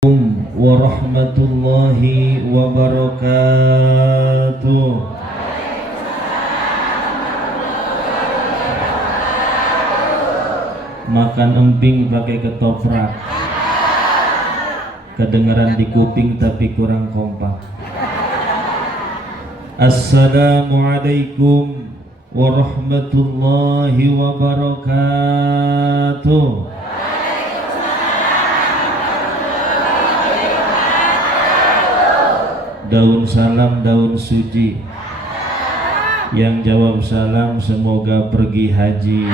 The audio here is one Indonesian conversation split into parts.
Warahmatullahi wabarakatuh. Makan emping pakai ketoprak, kedengaran di kuping tapi kurang kompak. Assalamualaikum warahmatullahi wabarakatuh. Daun salam, daun suci. Yang jawab salam semoga pergi haji.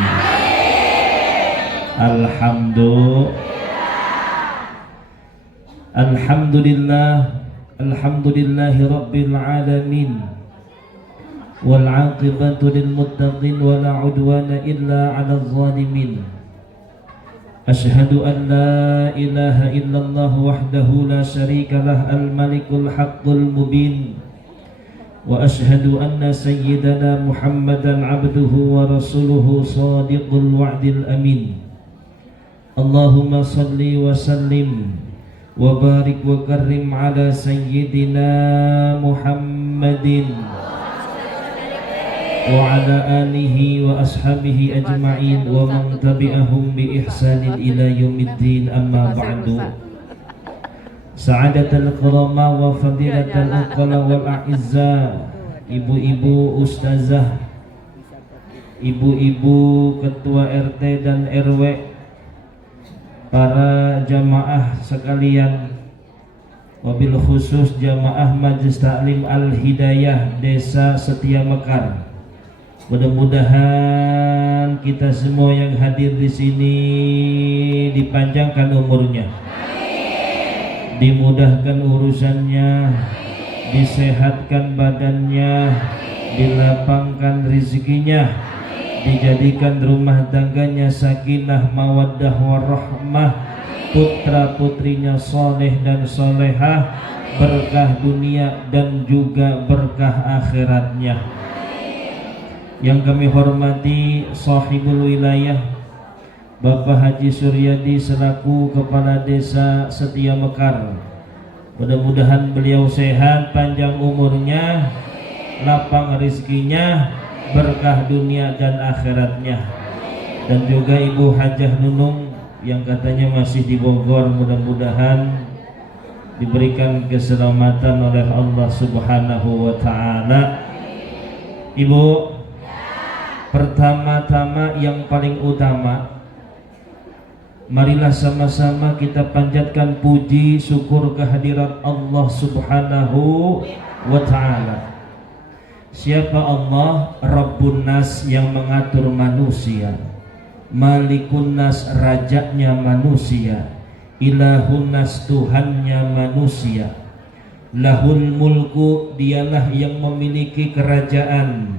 Alhamdulillah, alhamdulillahi rabbil alamin. Wal aqibatu lil muttaqin wa la udwana illa 'alal zalimin. Ashhadu an la ilaha illallah wahdahu la syarika lah al-malikul haqqul mubin. Wa ashhadu anna sayyidana Muhammadan abduhu wa rasuluhu sadiqul wa'dil amin. Allahumma salli wa sallim wa barik wa karrim ala sayyidina Muhammadin wa ala alihi wa ashabihi ajma'in wa man tabi'ahum bi ihsanin ila yaumiddin, amma ba'du. Sa'adatul karama wa fadilatul uqala wal a'izza, ibu-ibu ustazah, ibu-ibu ketua RT dan RW, para jamaah sekalian, wabil khusus jamaah Majelis Taklim Al-Hidayah Desa Setia Mekar. Mudah-mudahan kita semua yang hadir di sini dipanjangkan umurnya, dimudahkan urusannya, disehatkan badannya, dilapangkan rezekinya, dijadikan rumah tangganya sakinah mawaddah warahmah, putra putrinya soleh dan solehah, berkah dunia dan juga berkah akhiratnya. Yang kami hormati sahibul wilayah Bapak Haji Suryadi selaku Kepala Desa Setia Mekar. Mudah-mudahan beliau sehat, panjang umurnya, lapang rezekinya, berkah dunia dan akhiratnya. Dan juga Ibu Hajah Nunung yang katanya masih di Bogor, mudah-mudahan diberikan keselamatan oleh Allah Subhanahu wa ta'ala. Ibu, pertama-tama yang paling utama, marilah sama-sama kita panjatkan puji syukur kehadirat Allah Subhanahu wa ta'ala. Siapa Allah? Rabbun Nas, yang mengatur manusia, Malikun Nas, rajanya manusia, Ilahun Nas, Tuhannya manusia, Lahul mulku, dialah yang memiliki kerajaan,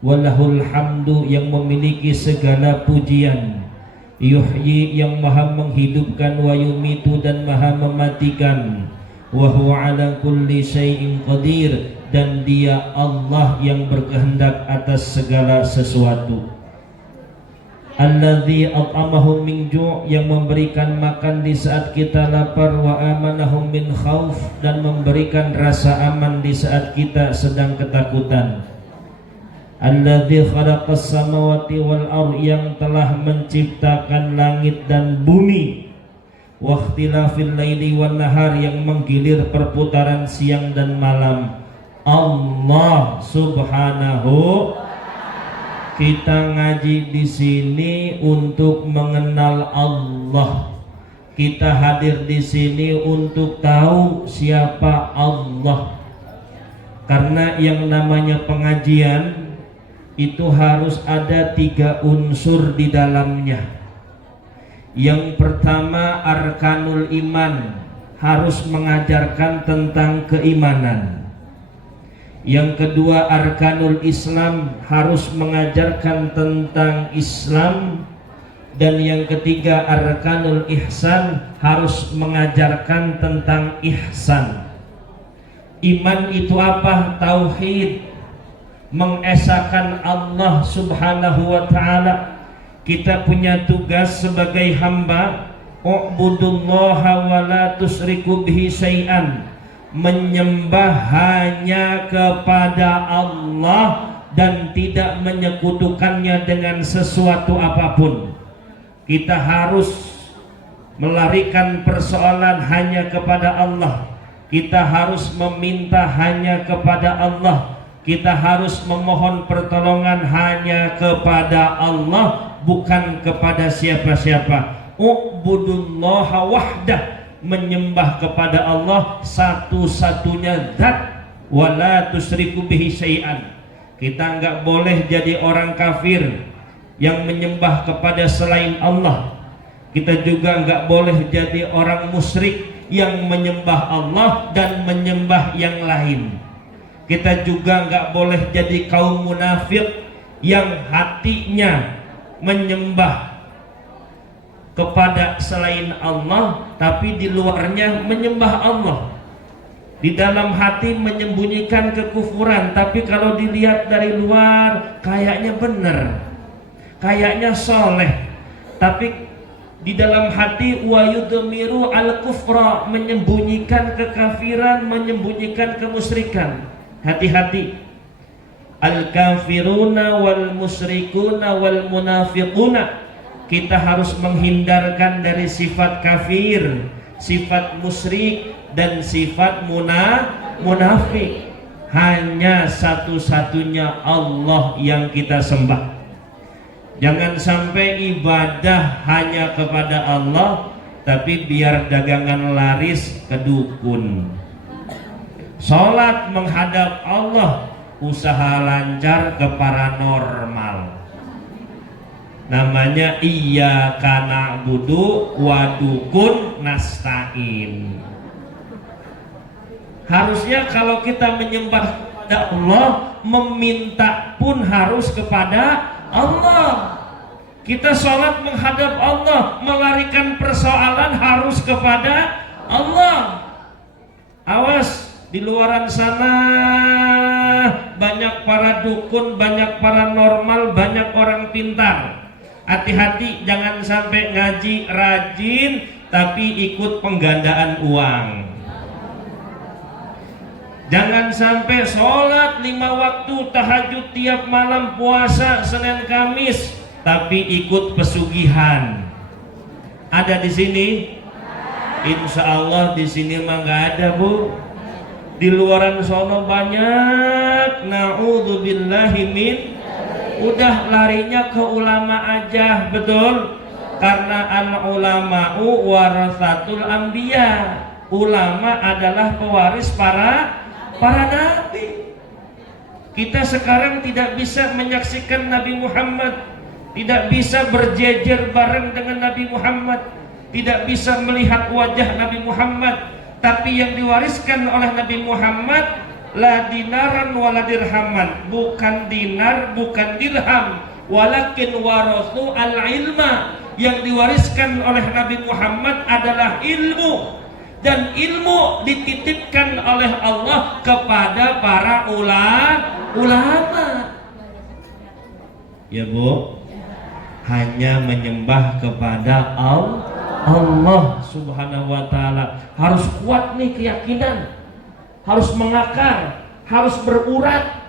Walahul hamdu, yang memiliki segala pujian, Yuhyi, yang maha menghidupkan, wa yumitu, dan maha mematikan, wa huwa ala kulli syai'in qadir, dan dia Allah yang berkehendak atas segala sesuatu. Alladzi at'amahum min ju', yang memberikan makan di saat kita lapar, wa amanahum min khauf, dan memberikan rasa aman di saat kita sedang ketakutan. Alladzi khalaqas samawati wal ardh, yang telah menciptakan langit dan bumi, wa ikhtilafil laili wan nahar, yang menggilir perputaran siang dan malam. Allah Subhanahu. Kita ngaji di sini untuk mengenal Allah. Kita hadir di sini untuk tahu siapa Allah. Karena yang namanya pengajian itu harus ada 3 unsur di dalamnya. Yang pertama, arkanul iman, harus mengajarkan tentang keimanan. Yang kedua, arkanul Islam, harus mengajarkan tentang Islam. Dan yang ketiga, arkanul ihsan, harus mengajarkan tentang ihsan. Iman itu apa? Tauhid, mengesahkan Allah Subhanahu wa ta'ala. Kita punya tugas sebagai hamba U'budullaha wa la tusyriku bihi syai'an, menyembah hanya kepada Allah dan tidak menyekutukannya dengan sesuatu apapun. Kita harus melarikan persoalan hanya kepada Allah. Kita harus meminta hanya kepada Allah. Kita harus memohon pertolongan hanya kepada Allah, bukan kepada siapa-siapa. U'budullaha wahdah, menyembah kepada Allah satu-satunya zat, wala tusyriku bihi syai'an. Kita enggak boleh jadi orang kafir yang menyembah kepada selain Allah. Kita juga enggak boleh jadi orang musyrik yang menyembah Allah dan menyembah yang lain. Kita juga enggak boleh jadi kaum munafik yang hatinya menyembah kepada selain Allah, tapi di luarnya menyembah Allah. Di dalam hati menyembunyikan kekufuran, tapi kalau dilihat dari luar kayaknya benar, kayaknya soleh, tapi di dalam hati wa yudmiru al-kufra, menyembunyikan kekafiran, menyembunyikan kemusyrikan. Hati-hati. Al-kafiruna wal musyrikuna wal munafiquna, kita harus menghindarkan dari sifat kafir, sifat musyrik, dan sifat munafik. Hanya satu-satunya Allah yang kita sembah. Jangan sampai ibadah hanya kepada Allah, tapi biar dagangan laris ke dukun. Sholat menghadap Allah, usaha lancar ke paranormal. Namanya iyyaka na'budu wa dukun nasta'in. Harusnya kalau kita menyembah kepada Allah, meminta pun harus kepada Allah. Kita sholat menghadap Allah, melarikan persoalan harus kepada Allah. Awas, di luaran sana banyak para dukun, banyak paranormal, banyak orang pintar. Hati-hati, jangan sampai ngaji rajin tapi ikut penggandaan uang. Jangan sampai sholat 5 waktu, tahajud tiap malam, puasa Senin Kamis, tapi ikut pesugihan. Ada di sini? Insya Allah di sini mah nggak ada, Bu. Di luaran sono banyak. Na'udzubillahi min. Udah larinya ke ulama aja, betul? Karena al-ulama'u warasatul anbiya. Ulama adalah pewaris para nabi. Kita sekarang tidak bisa menyaksikan Nabi Muhammad, tidak bisa berjejer bareng dengan Nabi Muhammad, tidak bisa melihat wajah Nabi Muhammad. Tapi yang diwariskan oleh Nabi Muhammad la dinaran wala dirhaman, bukan dinar, bukan dirham, walakin warathu al-ilma. Yang diwariskan oleh Nabi Muhammad adalah ilmu, dan ilmu dititipkan oleh Allah kepada para ulama. Ya, Bu, hanya menyembah kepada Allah Subhanahu wa ta'ala. Harus kuat nih keyakinan, harus mengakar, harus berurat.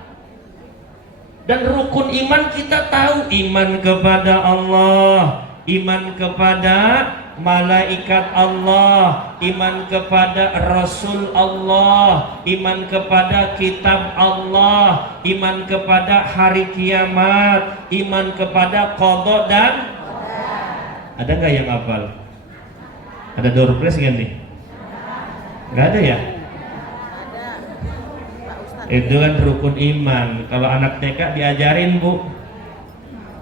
Dan rukun iman kita tahu, iman kepada Allah, iman kepada malaikat Allah, iman kepada Rasul Allah, iman kepada kitab Allah, iman kepada hari kiamat, iman kepada qada dan ada nggak yang hafal? Ada door prize nggak nih? Nggak ada ya? Itu kan rukun iman. Kalau anak TK diajarin, Bu.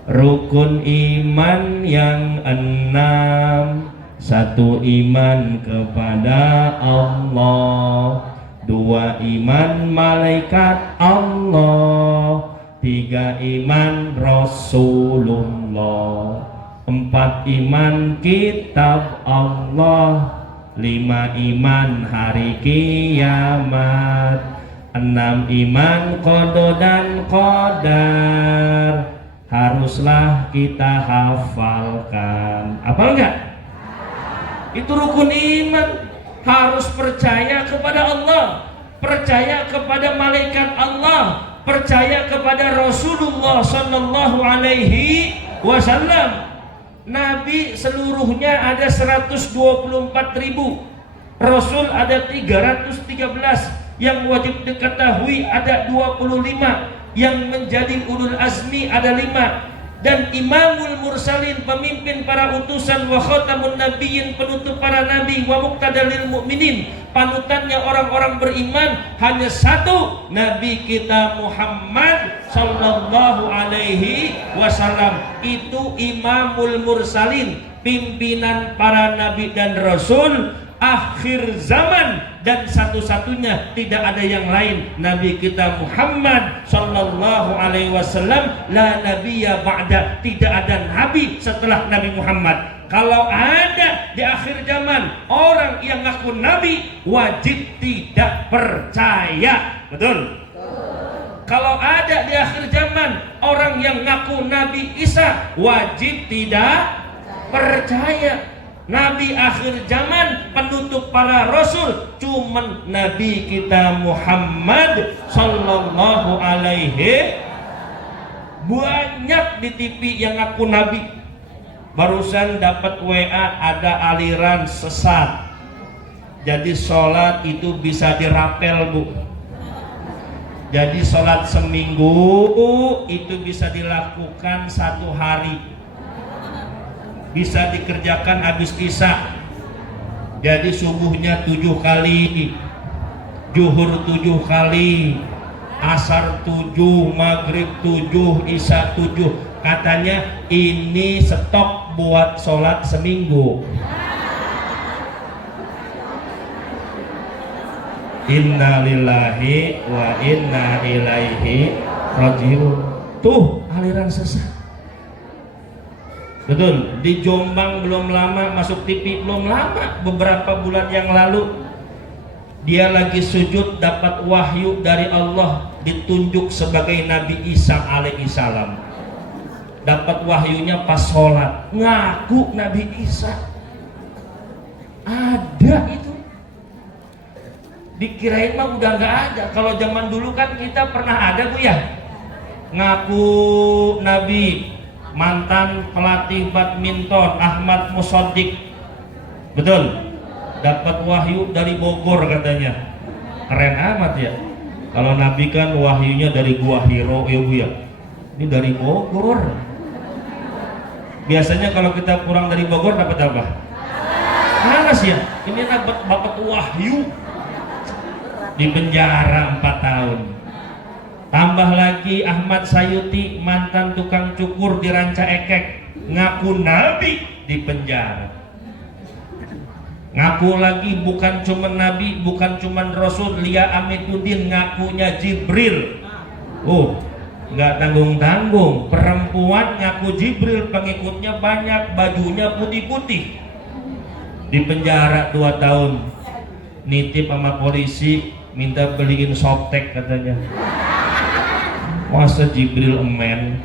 Rukun iman yang 6. 1, iman kepada Allah. 2, iman malaikat Allah. 3, iman Rasulullah. 4, iman kitab Allah. 5, iman hari kiamat. 6, iman qada dan qadar. Haruslah kita hafalkan. Hafal enggak? Itu rukun iman. Harus percaya kepada Allah, percaya kepada malaikat Allah, percaya kepada Rasulullah sallallahu alaihi wasallam. Nabi seluruhnya ada 124.000, Rasul ada 313, yang wajib diketahui ada 25, yang menjadi ulul azmi ada 5, dan imamul mursalin, pemimpin para utusan, wa khatamun nabiyyin, penutup para nabi, wa muqtadalil mu'minin, panutannya orang-orang beriman hanya satu, Nabi kita Muhammad sallallahu alaihi wasallam. Itu imamul mursalin, pimpinan para nabi dan rasul akhir zaman, dan satu-satunya, tidak ada yang lain, Nabi kita Muhammad sallallahu alaihi wasallam. La nabiyya ba'da, tidak ada nabi setelah Nabi Muhammad. Kalau ada di akhir zaman orang yang ngaku nabi, wajib tidak percaya. Betul? Kalau ada di akhir zaman orang yang ngaku Nabi Isa, wajib tidak percaya. Nabi akhir zaman, penutup para rasul, cuman Nabi kita Muhammad sallallahu alaihi. Banyak di TV yang ngaku Nabi. Barusan dapat WA ada aliran sesat. Jadi sholat itu bisa dirapel, Bu. Jadi sholat seminggu itu bisa dilakukan 1 hari, bisa dikerjakan habis isya. Jadi subuhnya 7 kali, zuhur 7 kali, asar 7, maghrib 7, isya 7. Katanya ini stok buat sholat seminggu. Inna lillahi wa inna ilaihi rajiun. Tuh aliran sesat. Betul, di Jombang belum lama, masuk TV belum lama, beberapa bulan yang lalu, dia lagi sujud dapat wahyu dari Allah, ditunjuk sebagai Nabi Isa alaihissalam. Dapat wahyunya pas sholat, ngaku Nabi Isa. Ada itu. Dikirain mah udah nggak ada. Kalau zaman dulu kan kita pernah ada, Bu, ya, ngaku Nabi. Mantan pelatih badminton Ahmad Musaddiq, betul, dapat wahyu dari Bogor katanya. Keren amat ya. Kalau Nabi kan wahyunya dari Gua Hiro, ya Bu ya. Ini dari Bogor. Biasanya kalau kita pulang dari Bogor dapat apa? Panas ya. Ini dapat wahyu. Di penjara 4 tahun. Tambah lagi Ahmad Sayuti, mantan tukang cukur di Ranca Ekek, ngaku Nabi, di penjara. Ngaku lagi bukan cuma Nabi, bukan cuma Rasul. Lia Amiduddin ngakunya Jibril. Oh, nggak tanggung-tanggung. Perempuan ngaku Jibril, pengikutnya banyak, bajunya putih-putih. Di penjara 2 tahun. Nitip sama polisi, minta beliin softtek katanya. Masa Jibril emen?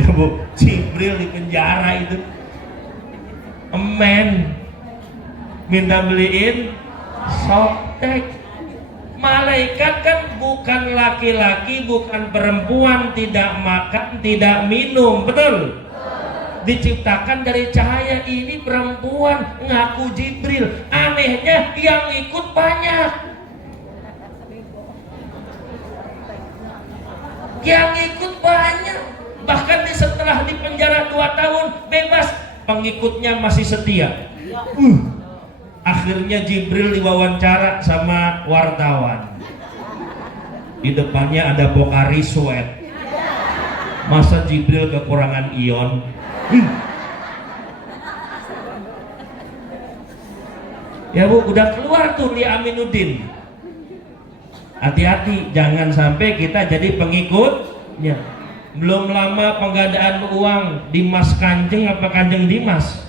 Ya Bu, Jibril di penjara itu emen, minta beliin softtek. Malaikat kan bukan laki-laki, bukan perempuan, tidak makan, tidak minum, betul? Diciptakan dari cahaya. Ini perempuan ngaku Jibril. Anehnya yang ikut banyak. Yang ikut banyak. Bahkan setelah di penjara 2 tahun bebas, pengikutnya masih setia. Akhirnya Jibril diwawancara sama wartawan. Di depannya ada Bokari Sweat. Masa Jibril kekurangan ion? Ya Bu, udah keluar tuh Lia Aminuddin. Hati-hati, jangan sampai kita jadi pengikutnya. Belum lama penggandaan uang, Dimas Kanjeng apa Kanjeng Dimas?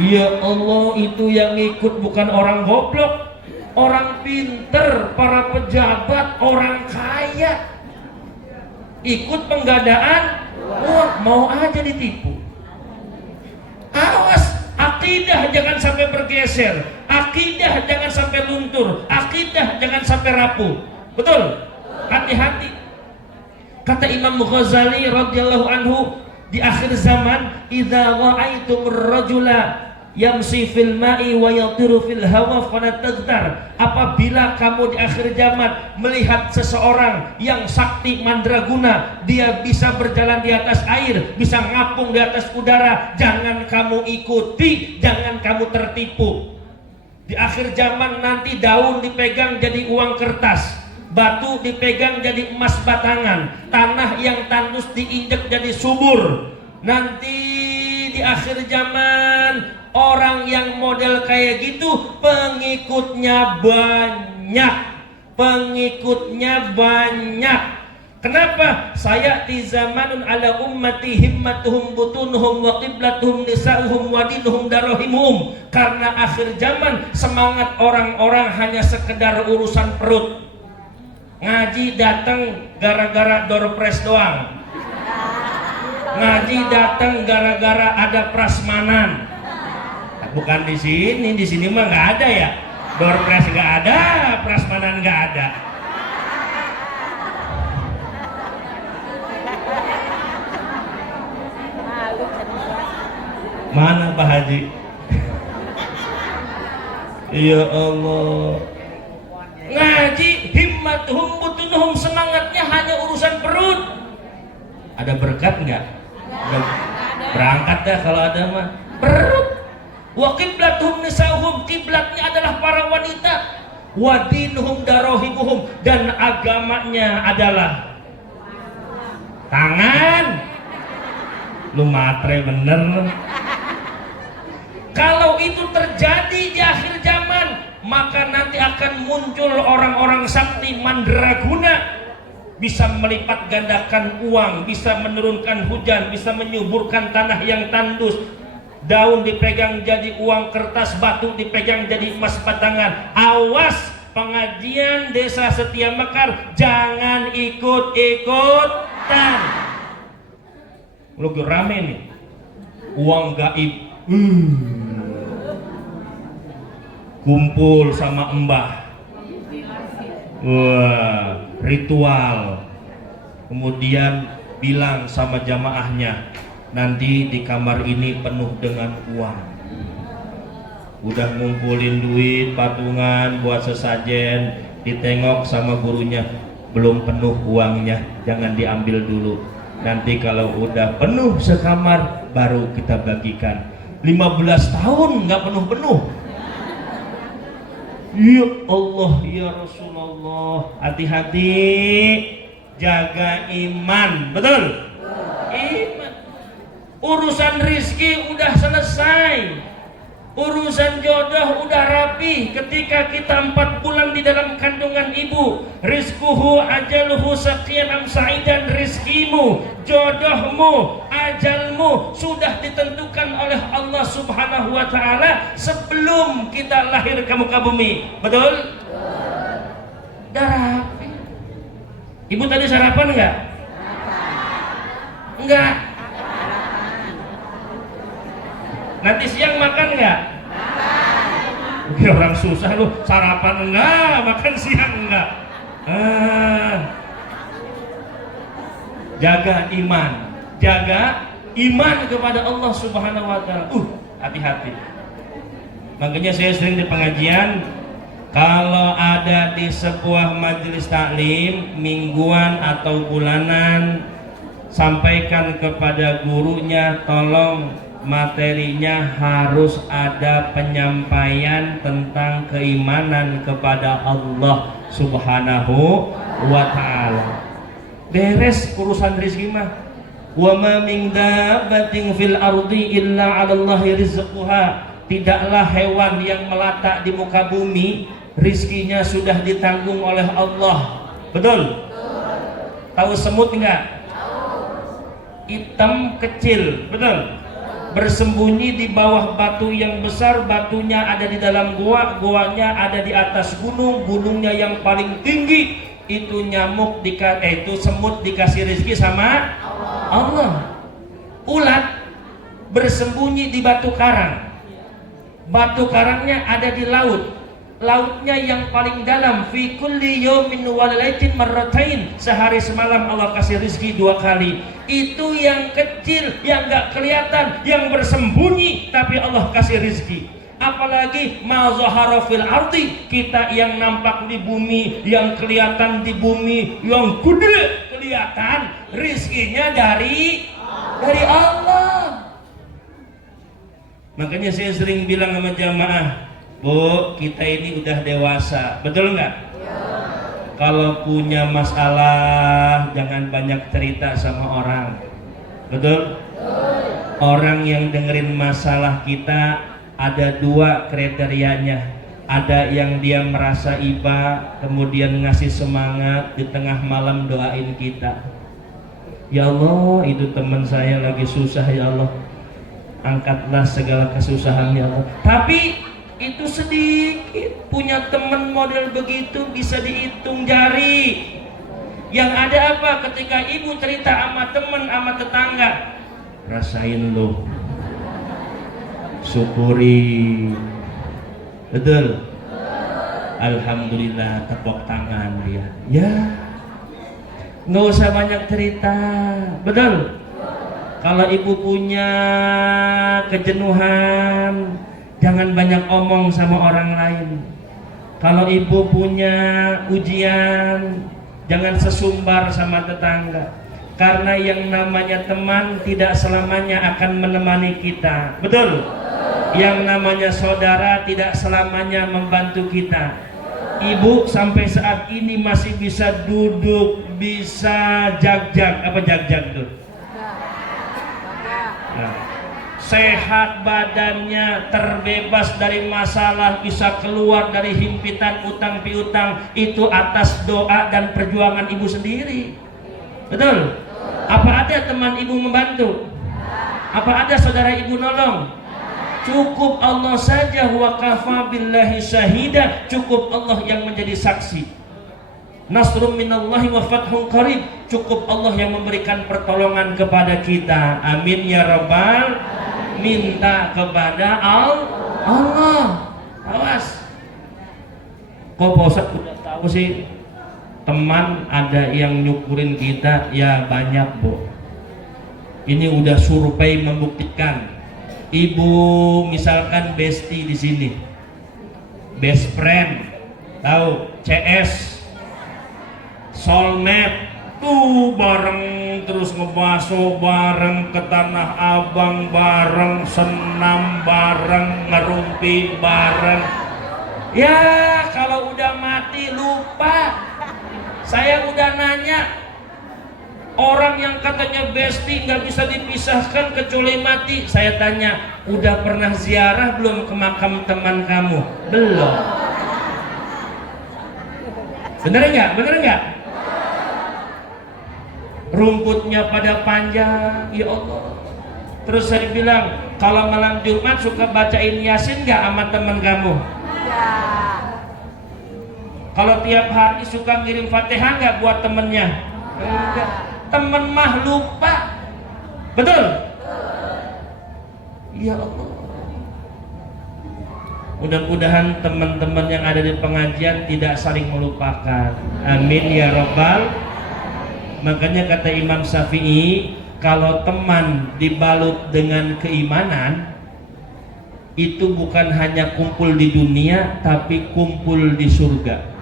Ya Allah, itu yang ikut bukan orang goblok, orang pinter, para pejabat, orang kaya. Ikut penggandaan uang, mau aja ditipu. Awas, akidah jangan sampai bergeser, akidah jangan sampai luntur, akidah jangan sampai rapuh. Betul? Hati-hati. Kata Imam Ghazali radhiyallahu anhu, di akhir zaman, idza ra'aitumur rajula yamsi fil ma'i wa yatiru fil hawa fala tagtar. Apabila kamu di akhir zaman melihat seseorang yang sakti mandraguna, dia bisa berjalan di atas air, bisa ngapung di atas udara, jangan kamu ikuti, jangan kamu tertipu. Di akhir zaman nanti daun dipegang jadi uang kertas, batu dipegang jadi emas batangan, tanah yang tandus diinjak jadi subur. Nanti di akhir zaman orang yang model kayak gitu pengikutnya banyak, pengikutnya banyak. Kenapa? Saya di zamanun ala ummati himmatuhum butunuhum wa qiblatuhum nisa'uhum wa dinuhum darohimuhum. Karena akhir zaman semangat orang-orang hanya sekedar urusan perut. Ngaji datang gara-gara door prize doang. Ngaji datang gara-gara ada prasmanan. Bukan di sini mah nggak ada ya. Door prize nggak ada, prasmanan nggak ada. Mana Pak Haji? Ya Allah. Ngaji himmatuhum butunuhum, semangatnya hanya urusan perut. Ada berkat nggak? Berangkat dah kalau ada mah perut. Wa qiblatuhum nisa'uhum, kiblatnya adalah para wanita. Wa dinuhum darohimuhum, dan agamanya adalah tangan. Lu matre bener. Kalau itu terjadi di akhir zaman, maka nanti akan muncul orang-orang sakti mandraguna, bisa melipat gandakan uang, bisa menurunkan hujan, bisa menyuburkan tanah yang tandus. Daun dipegang jadi uang kertas, batu dipegang jadi emas batangan. Awas, pengajian desa Setia Mekar jangan ikut-ikutan. Lu rame nih, uang gaib, kumpul sama mbah, wah, ritual. Kemudian bilang sama jamaahnya, nanti di kamar ini penuh dengan uang. Udah ngumpulin duit patungan buat sesajen, ditengok sama gurunya, belum penuh uangnya, jangan diambil dulu. Nanti kalau udah penuh sekamar baru kita bagikan. 15 tahun nggak penuh-penuh. Ya Allah, ya Rasulullah, hati-hati, jaga iman. Betul? Iman. Urusan rizki udah selesai, urusan jodoh udah rapi. Ketika kita 4 bulan di dalam kandungan ibu, rizkuhu ajaluhu saqiyan am sa'idan, rizkimu, jodohmu, ajalmu sudah ditentukan oleh Allah Subhanahu wa ta'ala sebelum kita lahir ke muka bumi. Betul? Udah rapi. Ibu tadi sarapan enggak? Enggak. Nanti siang makan enggak? Makan. Orang susah lu, sarapan enggak, makan siang enggak. Jaga iman, jaga iman kepada Allah Subhanahu wa ta'ala. Hati-hati. Makanya saya sering di pengajian, kalau ada di sebuah majelis taklim mingguan atau bulanan, sampaikan kepada gurunya, tolong materinya harus ada penyampaian tentang keimanan kepada Allah Subhanahu wa ta'ala. Beres urusan rezeki mah. Wa ma min dabbatin fil ardi illa 'alallahi rizquha. Tidaklah hewan yang melata di muka bumi rizkinya sudah ditanggung oleh Allah. Betul? Tahu semut enggak? Hitam kecil, betul? Bersembunyi di bawah batu yang besar, batunya ada di dalam gua, guanya ada di atas gunung, gunungnya yang paling tinggi. Itu nyamuk itu semut dikasih rezeki sama Allah. Ulat bersembunyi di batu karang. Batu karangnya ada di laut. Lautnya yang paling dalam, fi kulli yawmin wa lailatin marratain, sehari semalam Allah kasih rezeki 2 kali. Itu yang kecil, yang enggak kelihatan, yang bersembunyi tapi Allah kasih rezeki. Apalagi ma zahara fil ardi, kita yang nampak di bumi, yang kelihatan di bumi, yang gede kelihatan, rezekinya dari Allah. Makanya saya sering bilang sama jamaah, Bu, kita ini udah dewasa, betul nggak? Ya. Kalau punya masalah jangan banyak cerita sama orang, betul? Betul. Orang yang dengerin masalah kita ada 2 kriterianya. Ada yang dia merasa iba, kemudian ngasih semangat di tengah malam doain kita. Ya Allah, itu teman saya lagi susah ya Allah, angkatlah segala kesusahan ya Allah. Tapi itu sedikit, punya teman model begitu bisa dihitung jari. Yang ada apa? Ketika ibu cerita sama teman, sama tetangga, rasain lo, syukuri, betul. Alhamdulillah, tepuk tangan dia. Ya, nggak usah banyak cerita, betul. Kalau ibu punya kejenuhan, jangan banyak omong sama orang lain. Kalau ibu punya ujian, jangan sesumbar sama tetangga. Karena yang namanya teman tidak selamanya akan menemani kita, betul? Yang namanya saudara tidak selamanya membantu kita. Ibu sampai saat ini masih bisa duduk, bisa jag-jag. Apa jag-jag tuh? Nah, sehat badannya, terbebas dari masalah, bisa keluar dari himpitan utang piutang, itu atas doa dan perjuangan ibu sendiri, betul? Apa ada teman ibu membantu? Apa ada saudara ibu nolong? Cukup Allah saja, wa kafa billahi syahida, cukup Allah yang menjadi saksi. Nasrum minallahi wa fathun qarib, cukup Allah yang memberikan pertolongan kepada kita. Amin ya rabbal. Minta kepada Allah. Awas. Kok Pak Ustadz udah tahu sih teman ada yang nyukurin kita? Ya banyak, Bu. Ini udah survei membuktikan. Ibu misalkan bestie di sini, best friend, tahu CS, soulmate, tuh bareng terus ngebaso bareng, ke Tanah Abang bareng, senam bareng, ngerumpi bareng. Ya kalau udah mati lupa. Saya udah nanya, orang yang katanya bestie nggak bisa dipisahkan kecuali mati. Saya tanya, udah pernah ziarah belum ke makam teman kamu? Belum. Bener nggak? Bener nggak? Rumputnya pada panjang, ya Allah. Terus saya bilang, kalau malam Jumat suka bacain Yasin nggak sama teman kamu? Ya. Kalau tiap hari suka ngirim Fatihah nggak buat temennya? Enggak. Temen mah lupa, betul? Ya Allah. Mudah-mudahan teman-teman yang ada di pengajian tidak saling melupakan. Amin ya rabbal. Makanya kata Imam Syafi'i, kalau teman dibalut dengan keimanan, itu bukan hanya kumpul di dunia, tapi kumpul di surga.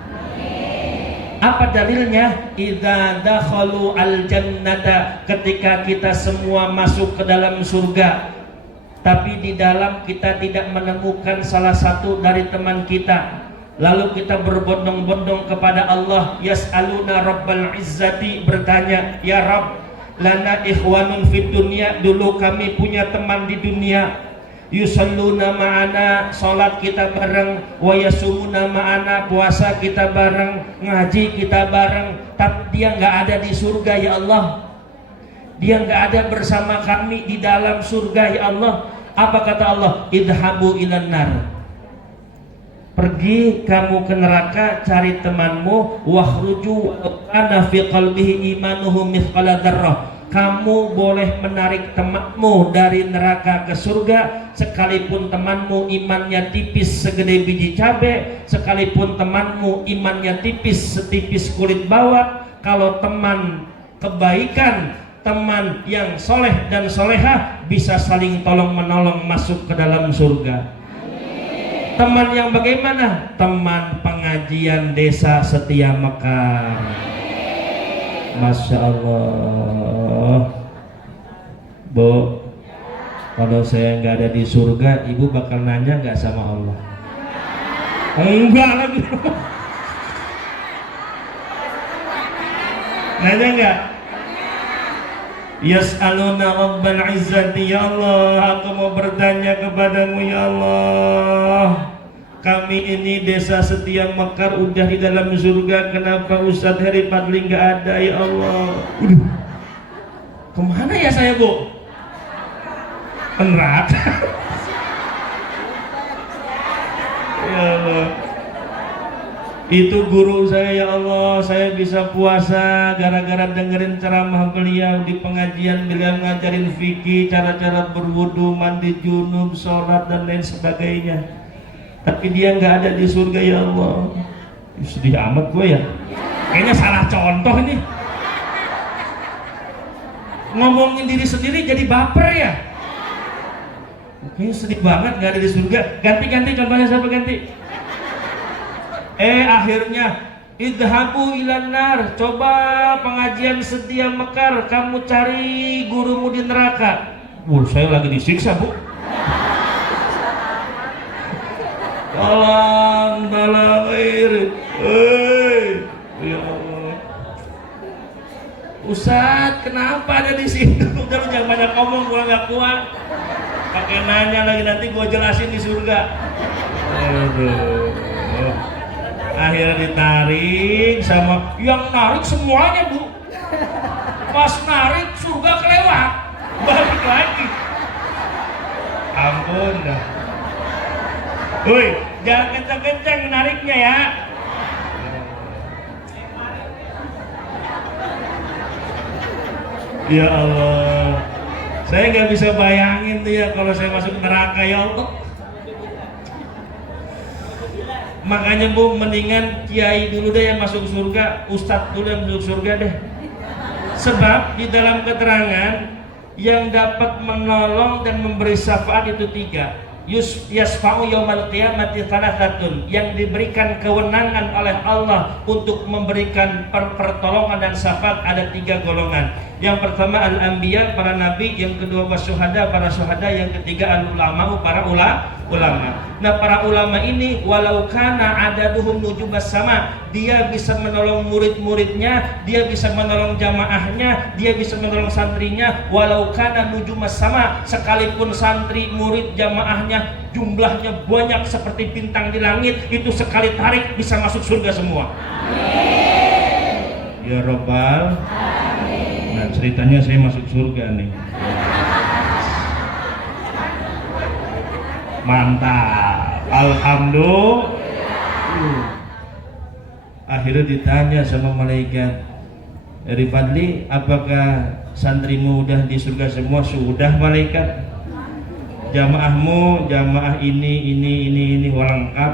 Apa dalilnya? Idza dakhalu al-jannata, ketika kita semua masuk ke dalam surga, tapi di dalam kita tidak menemukan salah satu dari teman kita, lalu kita berbondong-bondong kepada Allah, yas'aluna rabbal izzati, bertanya, ya Rabb, lana ikhwanun fid dunya, dulu kami punya teman di dunia, yusalluna ma'ana, salat kita bareng, wa yasumuna ma'ana, puasa kita bareng, ngaji kita bareng, tapi dia nggak ada di surga ya Allah. Dia nggak ada bersama kami di dalam surga ya Allah. Apa kata Allah? Idhabu ilan nar, pergi kamu ke neraka, cari temanmu, wakhruju ana fi qalbihi imanuhu mithqala dzarrah, kamu boleh menarik temanmu dari neraka ke surga, sekalipun temanmu imannya tipis segede biji cabai, sekalipun temanmu imannya tipis setipis kulit bawang. Kalau teman kebaikan, teman yang soleh dan soleha, bisa saling tolong menolong masuk ke dalam surga. Teman yang bagaimana? Teman pengajian desa Setia Mekar. Masya Allah. Bu, kalau saya nggak ada di surga, ibu bakal nanya nggak sama Allah? Enggak lagi. Nanya nggak? Yas'aluna Rabbal Izzati, ya Allah, aku mau bertanya kepadamu ya Allah. Kami ini desa Setia Mekar udah di dalam surga, kenapa Ustadz Heri Fadli nggak ada ya Allah? Kemana ya saya Bu? Neraka. Ya Allah. Itu guru saya ya Allah, saya bisa puasa gara-gara dengerin ceramah beliau di pengajian. Beliau ngajarin fikih, cara-cara berwudu, mandi junub, sholat dan lain sebagainya. Tapi dia nggak ada di surga ya Allah. Sedih amat gue ya. Kayaknya salah contoh ini. Ngomongin diri sendiri jadi baper ya. Kayaknya sedih banget nggak ada di surga. Ganti-ganti contohnya, siapa ganti? Akhirnya idhabu ilan nar, coba pengajian Setia Mekar, kamu cari gurumu di neraka. Saya lagi disiksa Bu. Tolong air. Ya Allah. Ustadz, kenapa ada di sini? Udah jangan banyak ngomong, gua nggak kuat. Pakai nanya lagi, nanti gua jelasin di surga. Akhirnya ditarik sama yang narik semuanya Bu. Pas narik surga kelewat, balik lagi. Ampun dah. Woi, jangan kenceng-kenceng nariknya ya. Ya Allah, saya nggak bisa bayangin tuh ya kalau saya masuk neraka ya Allah. Makanya Bu, mendingan kiai dulu deh yang masuk surga, ustadz dulu yang masuk surga deh. Sebab di dalam keterangan yang dapat menolong dan memberi syafaat itu 3. Yasfa'u yaumal qiyamati thalathatun, yang diberikan kewenangan oleh Allah untuk memberikan pertolongan dan syafaat ada 3 golongan. Yang pertama al-anbiya, para nabi. Yang kedua wasyuhada, para syuhada. Yang ketiga al-ulama, para ulama. Nah, para ulama ini walau kana adaduhum nujubas sama, dia bisa menolong murid-muridnya, dia bisa menolong jamaahnya, dia bisa menolong santrinya. Walau kana nujumas sama, sekalipun santri, murid, jamaahnya jumlahnya banyak seperti bintang di langit, itu sekali tarik bisa masuk surga semua. Amin. Ya Rabbal. Nah, ceritanya saya masuk surga nih. Mantap, alhamdulillah. Akhirnya ditanya sama malaikat, Heri Fadli, apakah santrimu udah di surga semua? Sudah malaikat. Jamaahmu, jamaah ini lengkap.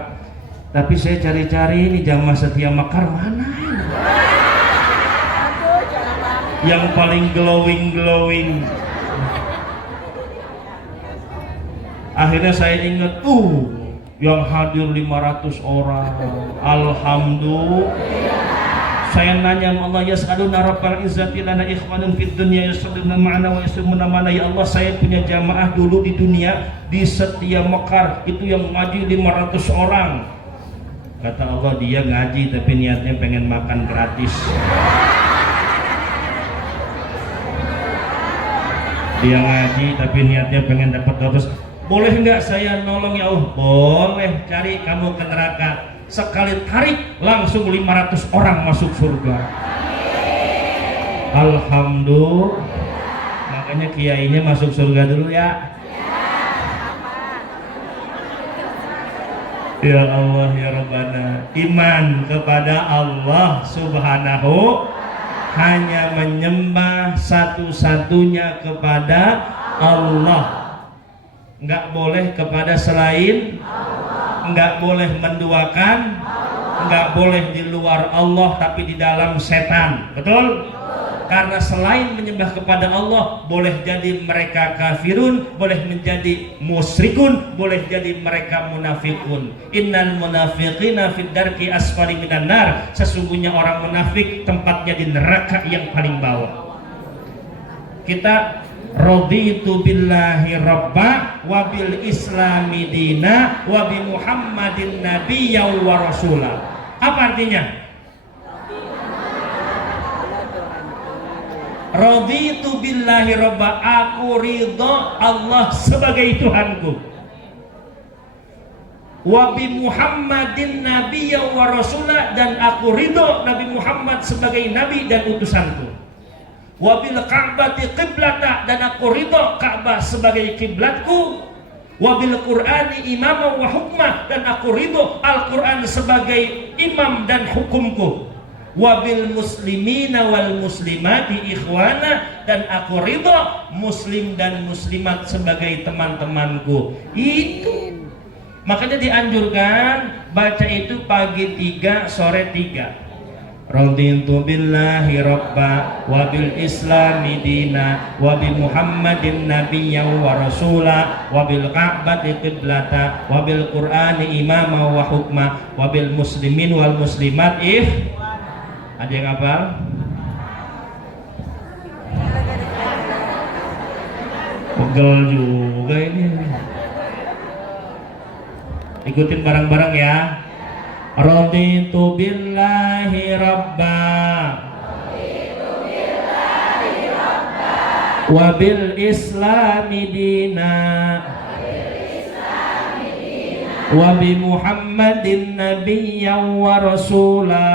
Tapi saya cari-cari ini jamaah Setia Mekar mana? Yang paling glowing. Akhirnya saya ingat, yang hadir 500 orang. Alhamdulillah. Saya nanya sama Allah, yas'aluna Rabbal Izzati lana ikhwanun fid dunya yas'aluna ma'ana wa yas'aluna ma'ana. Ya Allah, saya punya jamaah dulu di dunia di Setia Mekar, itu yang ngaji 500 orang. Kata Allah, dia ngaji tapi niatnya pengen makan gratis. Dia ngaji tapi niatnya pengen dapat dosa. Boleh nggak saya nolong ya Allah? Boleh, cari kamu ke neraka. Sekali tarik langsung 500 orang masuk surga. Alhamdulillah. Makanya kiainya masuk surga dulu ya. Ya Allah ya Rabbana. Iman kepada Allah Subhanahu. hanya menyembah satu-satunya kepada Allah. Enggak boleh kepada selain Allah. Enggak boleh menduakan Allah. Enggak boleh di luar Allah tapi di dalam setan. Betul? Karena selain menyembah kepada Allah, boleh jadi mereka kafirun, boleh menjadi musyrikun, boleh jadi mereka munafikun. Innal munafiqina fid darki asfali minan nar. Sesungguhnya orang munafik tempatnya di neraka yang paling bawah. Kita raditu billahi rabba wa bil islami dina wa bi muhammadin nabiyya wa rasula. Apa artinya? Raditu billahi rabba, aku ridho Allah sebagai Tuhanku. Wa bi Muhammadin nabiyya wa rasula, dan aku ridho Nabi Muhammad sebagai nabi dan utusanku. Wa bil Ka'bati qiblata, dan aku ridho Ka'bah sebagai kiblatku. Wa bil Qur'ani imama wa hukma, dan aku ridho Al-Qur'an sebagai imam dan hukumku. Wabil muslimina wal muslimati ikhwana, dan aku ridho muslim dan muslimat sebagai teman-temanku. Itu makanya dianjurkan baca itu pagi 3, sore 3. Raditu billahi rabba wabil islami dina wabi muhammadin nabiyya wa rasula wabil ka'bati qiblata wabil qur'ani imama wa hukma wabil muslimin wal muslimat Ada yang hafal? Pegel juga ini. Ikutin bareng-bareng ya. Raditu billahi rabba wa bil islami dina wa bi muhammadin nabiyya wa rasula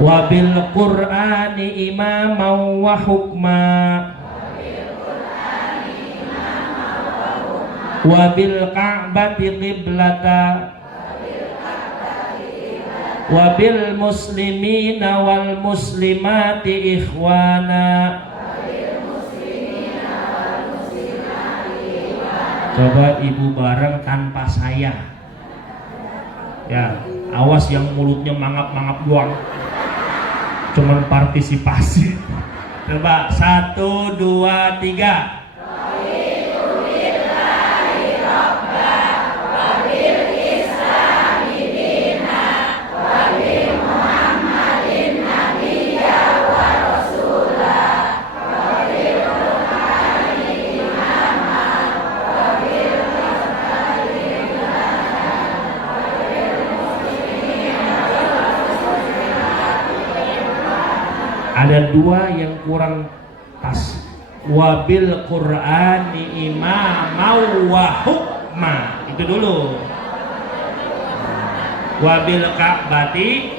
wabil qur'ani imaman wa hukma wabil ka'bati qiblata wabil muslimina wal muslimati ikhwana. Coba ibu bareng tanpa saya ya, awas yang mulutnya mangap-mangap doang, cuman partisipasi. Coba 1, 2, 3. Ada 2 yang kurang pas. Wabil Qur'ani imamau wa hukma. Itu dulu. Wabil Ka'bati.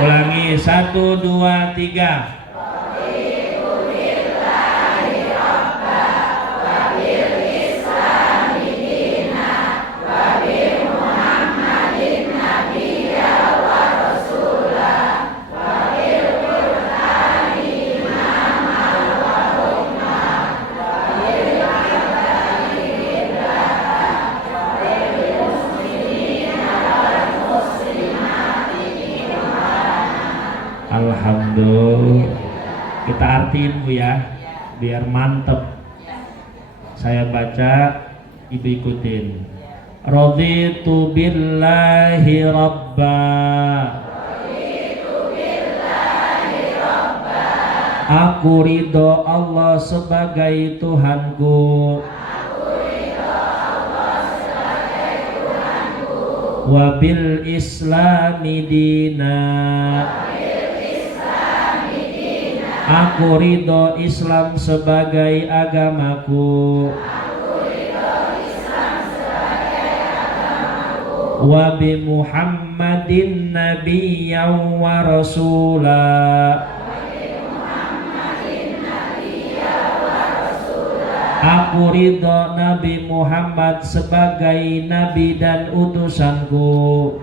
Ulangi 1, 2, 3. Alhamdulillah. Kita artiin Bu ya, biar mantep. Saya baca, ibu ikutin. Raditu billahi rabba. Aku ridho Allah sebagai Tuhanku. Wabil islami dina. Aku ridho Islam sebagai agamaku. Wa bi Muhammadin nabiyyan wa rasula. Aku ridho Nabi Muhammad sebagai nabi dan utusanku.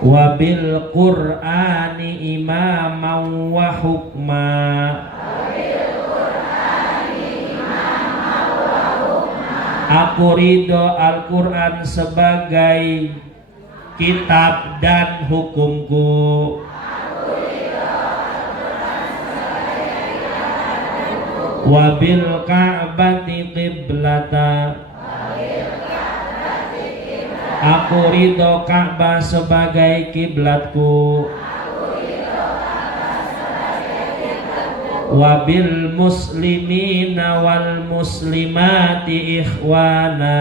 wa bil Qur'ani imaman wa hukma. Aku ridho Al-Quran sebagai kitab dan hukumku. Wabil Ka'bati qiblata. Aku ridho Ka'bah sebagai kiblatku. Wabil muslimina wal muslimati ikhwana.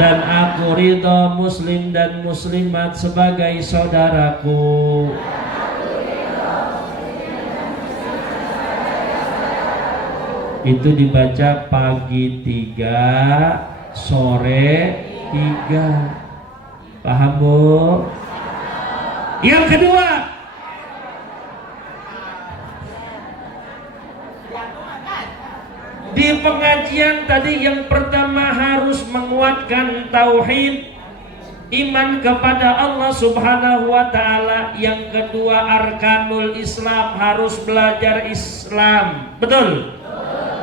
Dan aku ridho muslim dan muslimat sebagai saudaraku. Itu dibaca pagi 3, sore 3. Paham, Bu? Yang kedua, di pengajian tadi yang pertama harus menguatkan tauhid, iman kepada Allah Subhanahu wa taala. Yang kedua arkanul Islam, harus belajar Islam. Betul?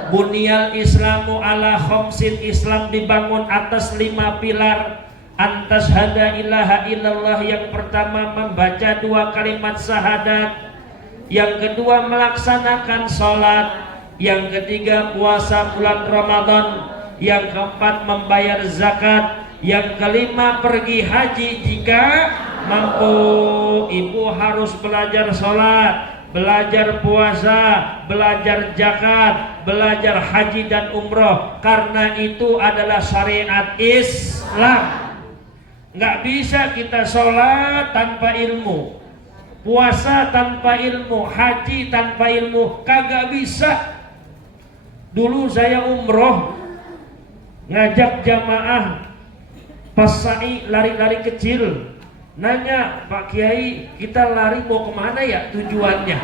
Bunyal Islamu ala khamsin, Islam dibangun atas 5 pilar. Antas hada ilaha illallah, yang pertama membaca 2 kalimat syahadat, yang kedua melaksanakan sholat, yang ketiga puasa bulan Ramadan, yang keempat membayar zakat, yang kelima pergi haji jika mampu. Ibu harus belajar sholat, belajar puasa, belajar zakat, belajar haji dan umroh, karena itu adalah syariat Islam. Nggak bisa kita sholat tanpa ilmu, puasa tanpa ilmu, haji tanpa ilmu, kagak bisa. Dulu saya umroh ngajak jamaah pas sa'i lari-lari kecil, nanya, Pak Kiai kita lari mau kemana ya tujuannya,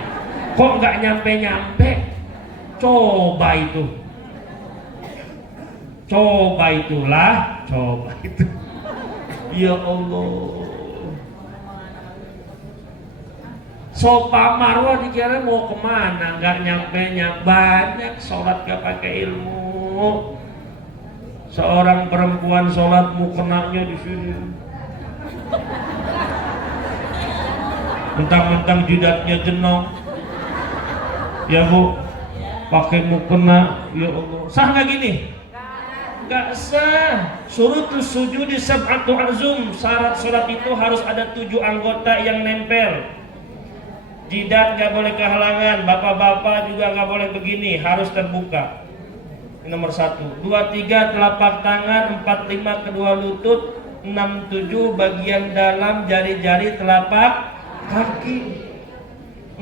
kok nggak nyampe-nyampe. Coba itu, coba itulah, coba itu. Ya Allah, Sofa Marwah dikira mau kemana, nggak nyampe-nyampe. Banyak sholat gak pakai ilmu. Seorang perempuan sholat mukenanya di sini, mentang-mentang jidatnya jenong. Ya Bu, pakai mukena, ya Allah. Sah nggak gini? Gak sah. Surutus sujud di sab'atu azum. Syarat sholat itu harus ada 7 anggota yang nempel. Jidat gak boleh kehalangan. Bapak-bapak juga gak boleh begini, harus terbuka. Nomor 1. 2, 3 telapak tangan. 4, 5 kedua lutut. 6, 7 bagian dalam jari-jari telapak kaki.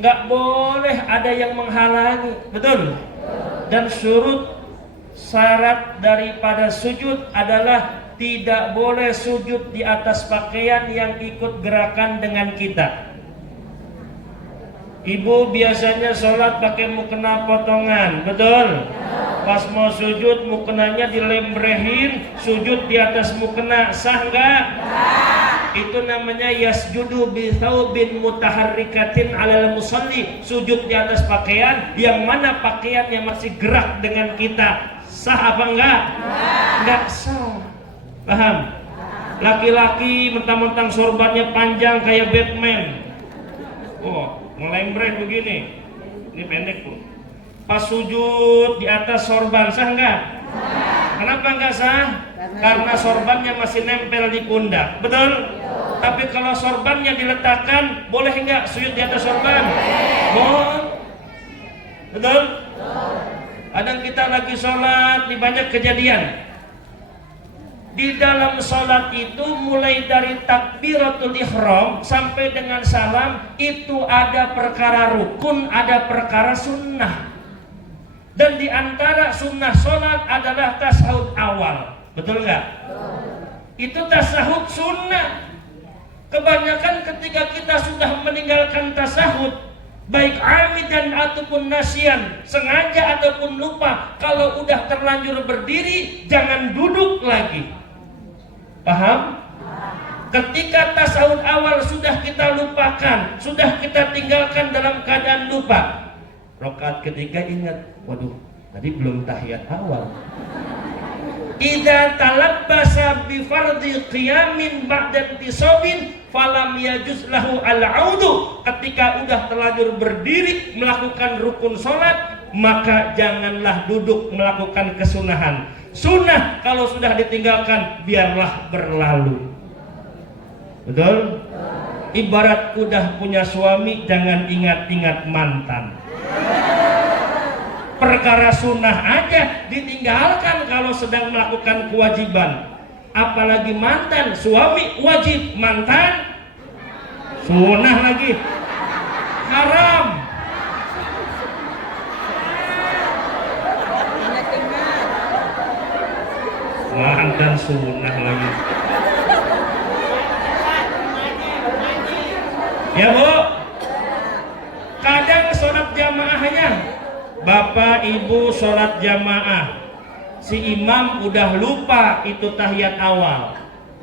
Gak boleh ada yang menghalangi. Betul? Dan syarat daripada sujud adalah tidak boleh sujud di atas pakaian yang ikut gerakan dengan kita. Ibu biasanya sholat pakai mukena potongan, betul? Pas mau sujud mukenanya dilembrehin, sujud di atas mukena, sah enggak? Itu namanya yasjudu bi thawbin mutaharrikatin 'alal musalli, sujud di atas pakaian yang mana pakaiannya masih gerak dengan kita. Sah apa enggak? Enggak sah. Paham? Laki-laki mentang-mentang sorbannya panjang kayak Batman. Oh, ngelembreh begini. Ini pendek Bu. Pas sujud di atas sorban, sah enggak? Kenapa enggak sah? Karena sorbannya masih nempel di pundak. Betul? Tapi kalau sorbannya diletakkan, boleh enggak sujud di atas sorban? Boleh. Betul? Kadang kita lagi sholat, di banyak kejadian. Di dalam sholat itu mulai dari takbiratul ihram sampai dengan salam, itu ada perkara rukun, ada perkara sunnah. Dan di antara sunnah sholat adalah tasyahud awal. Betul nggak? Itu tasyahud sunnah. Kebanyakan ketika kita sudah meninggalkan tasyahud, baik baik amidan ataupun nasian, sengaja ataupun lupa, kalau udah terlanjur berdiri jangan duduk lagi. Paham? Ketika tasawuf awal sudah kita lupakan, sudah kita tinggalkan dalam keadaan lupa, rakaat ketiga ingat, waduh tadi belum tahiyat awal. Idza talabbasa bi fardhi qiyamin ba'da intisobin falam yajuz lahu al-audu. Ketika udah terlanjur berdiri melakukan rukun salat, maka janganlah duduk melakukan kesunahan. Sunnah kalau sudah ditinggalkan biarlah berlalu. Betul? Ibarat udah punya suami jangan ingat-ingat mantan. Perkara sunnah aja ditinggalkan kalau sedang melakukan kewajiban, apalagi mantan. Suami wajib, mantan sunnah lagi, haram. Mantan sunnah lagi. Ya Bu, kadang sholat jamaahnya Bapak Ibu sholat jamaah, si imam udah lupa itu tahiyat awal.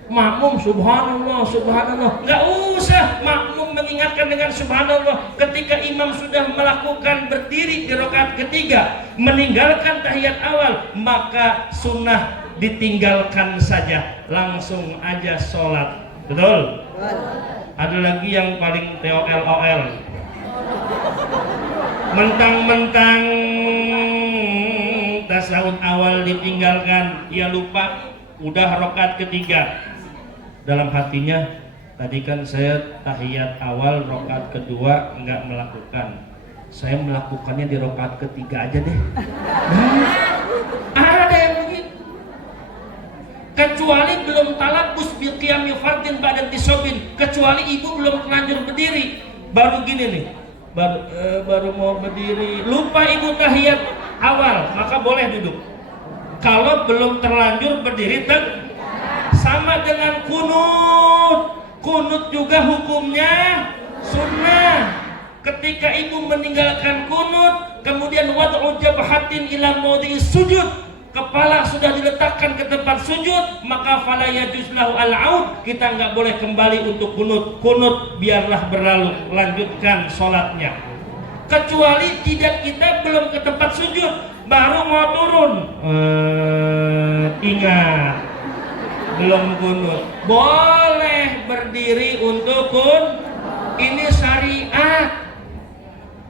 Makmum subhanallah, subhanallah. Nggak usah makmum mengingatkan dengan subhanallah. Ketika imam sudah melakukan berdiri di rakaat ketiga, meninggalkan tahiyat awal, maka sunnah ditinggalkan saja, langsung aja sholat. Betul? Ada lagi yang paling TOL-OL, mentang-mentang tasawuf awal ditinggalkan, ia lupa udah rakaat ketiga. Dalam hatinya, tadi kan saya tahiyat awal rakaat kedua enggak melakukan, saya melakukannya di rakaat ketiga aja deh. Ada yang begitu. Kecuali belum talabus bil qiyami fardin ba'da intisobin, kecuali ibu belum terlanjur berdiri, baru gini nih, baru mau berdiri, lupa ibu tahiyat awal, maka boleh duduk. Kalau belum terlanjur berdiri, sama dengan kunut. Kunut juga hukumnya sunnah. Ketika ibu meninggalkan kunut, kemudian wad'u jabhatin ila mawdi'is sujud, kepala sudah diletakkan ke tempat sujud, maka fala yajuz lahu al-aud, kita nggak boleh kembali untuk kunut. Kunut biarlah berlalu, lanjutkan sholatnya. Kecuali tidak, kita belum ke tempat sujud, baru mau turun, ingat belum kunut, boleh berdiri untuk ini syariat.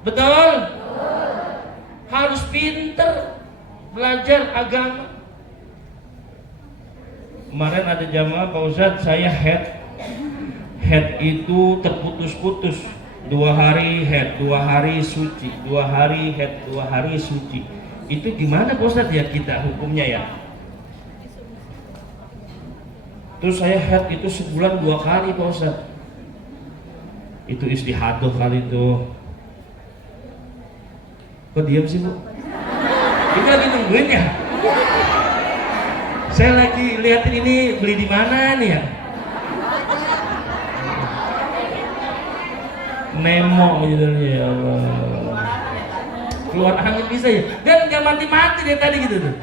Betul? Harus pinter belajar agama. Kemarin ada jamaah, Pak Ustadz, saya head itu terputus-putus, 2 hari head, 2 hari suci, 2 hari head, 2 hari suci. Itu gimana Pak Ustadz ya kita hukumnya ya? Terus saya head itu sebulan 2 kali Pak Ustadz. Itu istihadah kali itu. Kok diam sih Bu? Ini lagi nungguin ya? Saya lagi liatin ini beli di mana nih ya? Nemo judulnya, ya Allah. Keluar angin bisa ya? Dan nggak mati-mati dari tadi gitu tuh.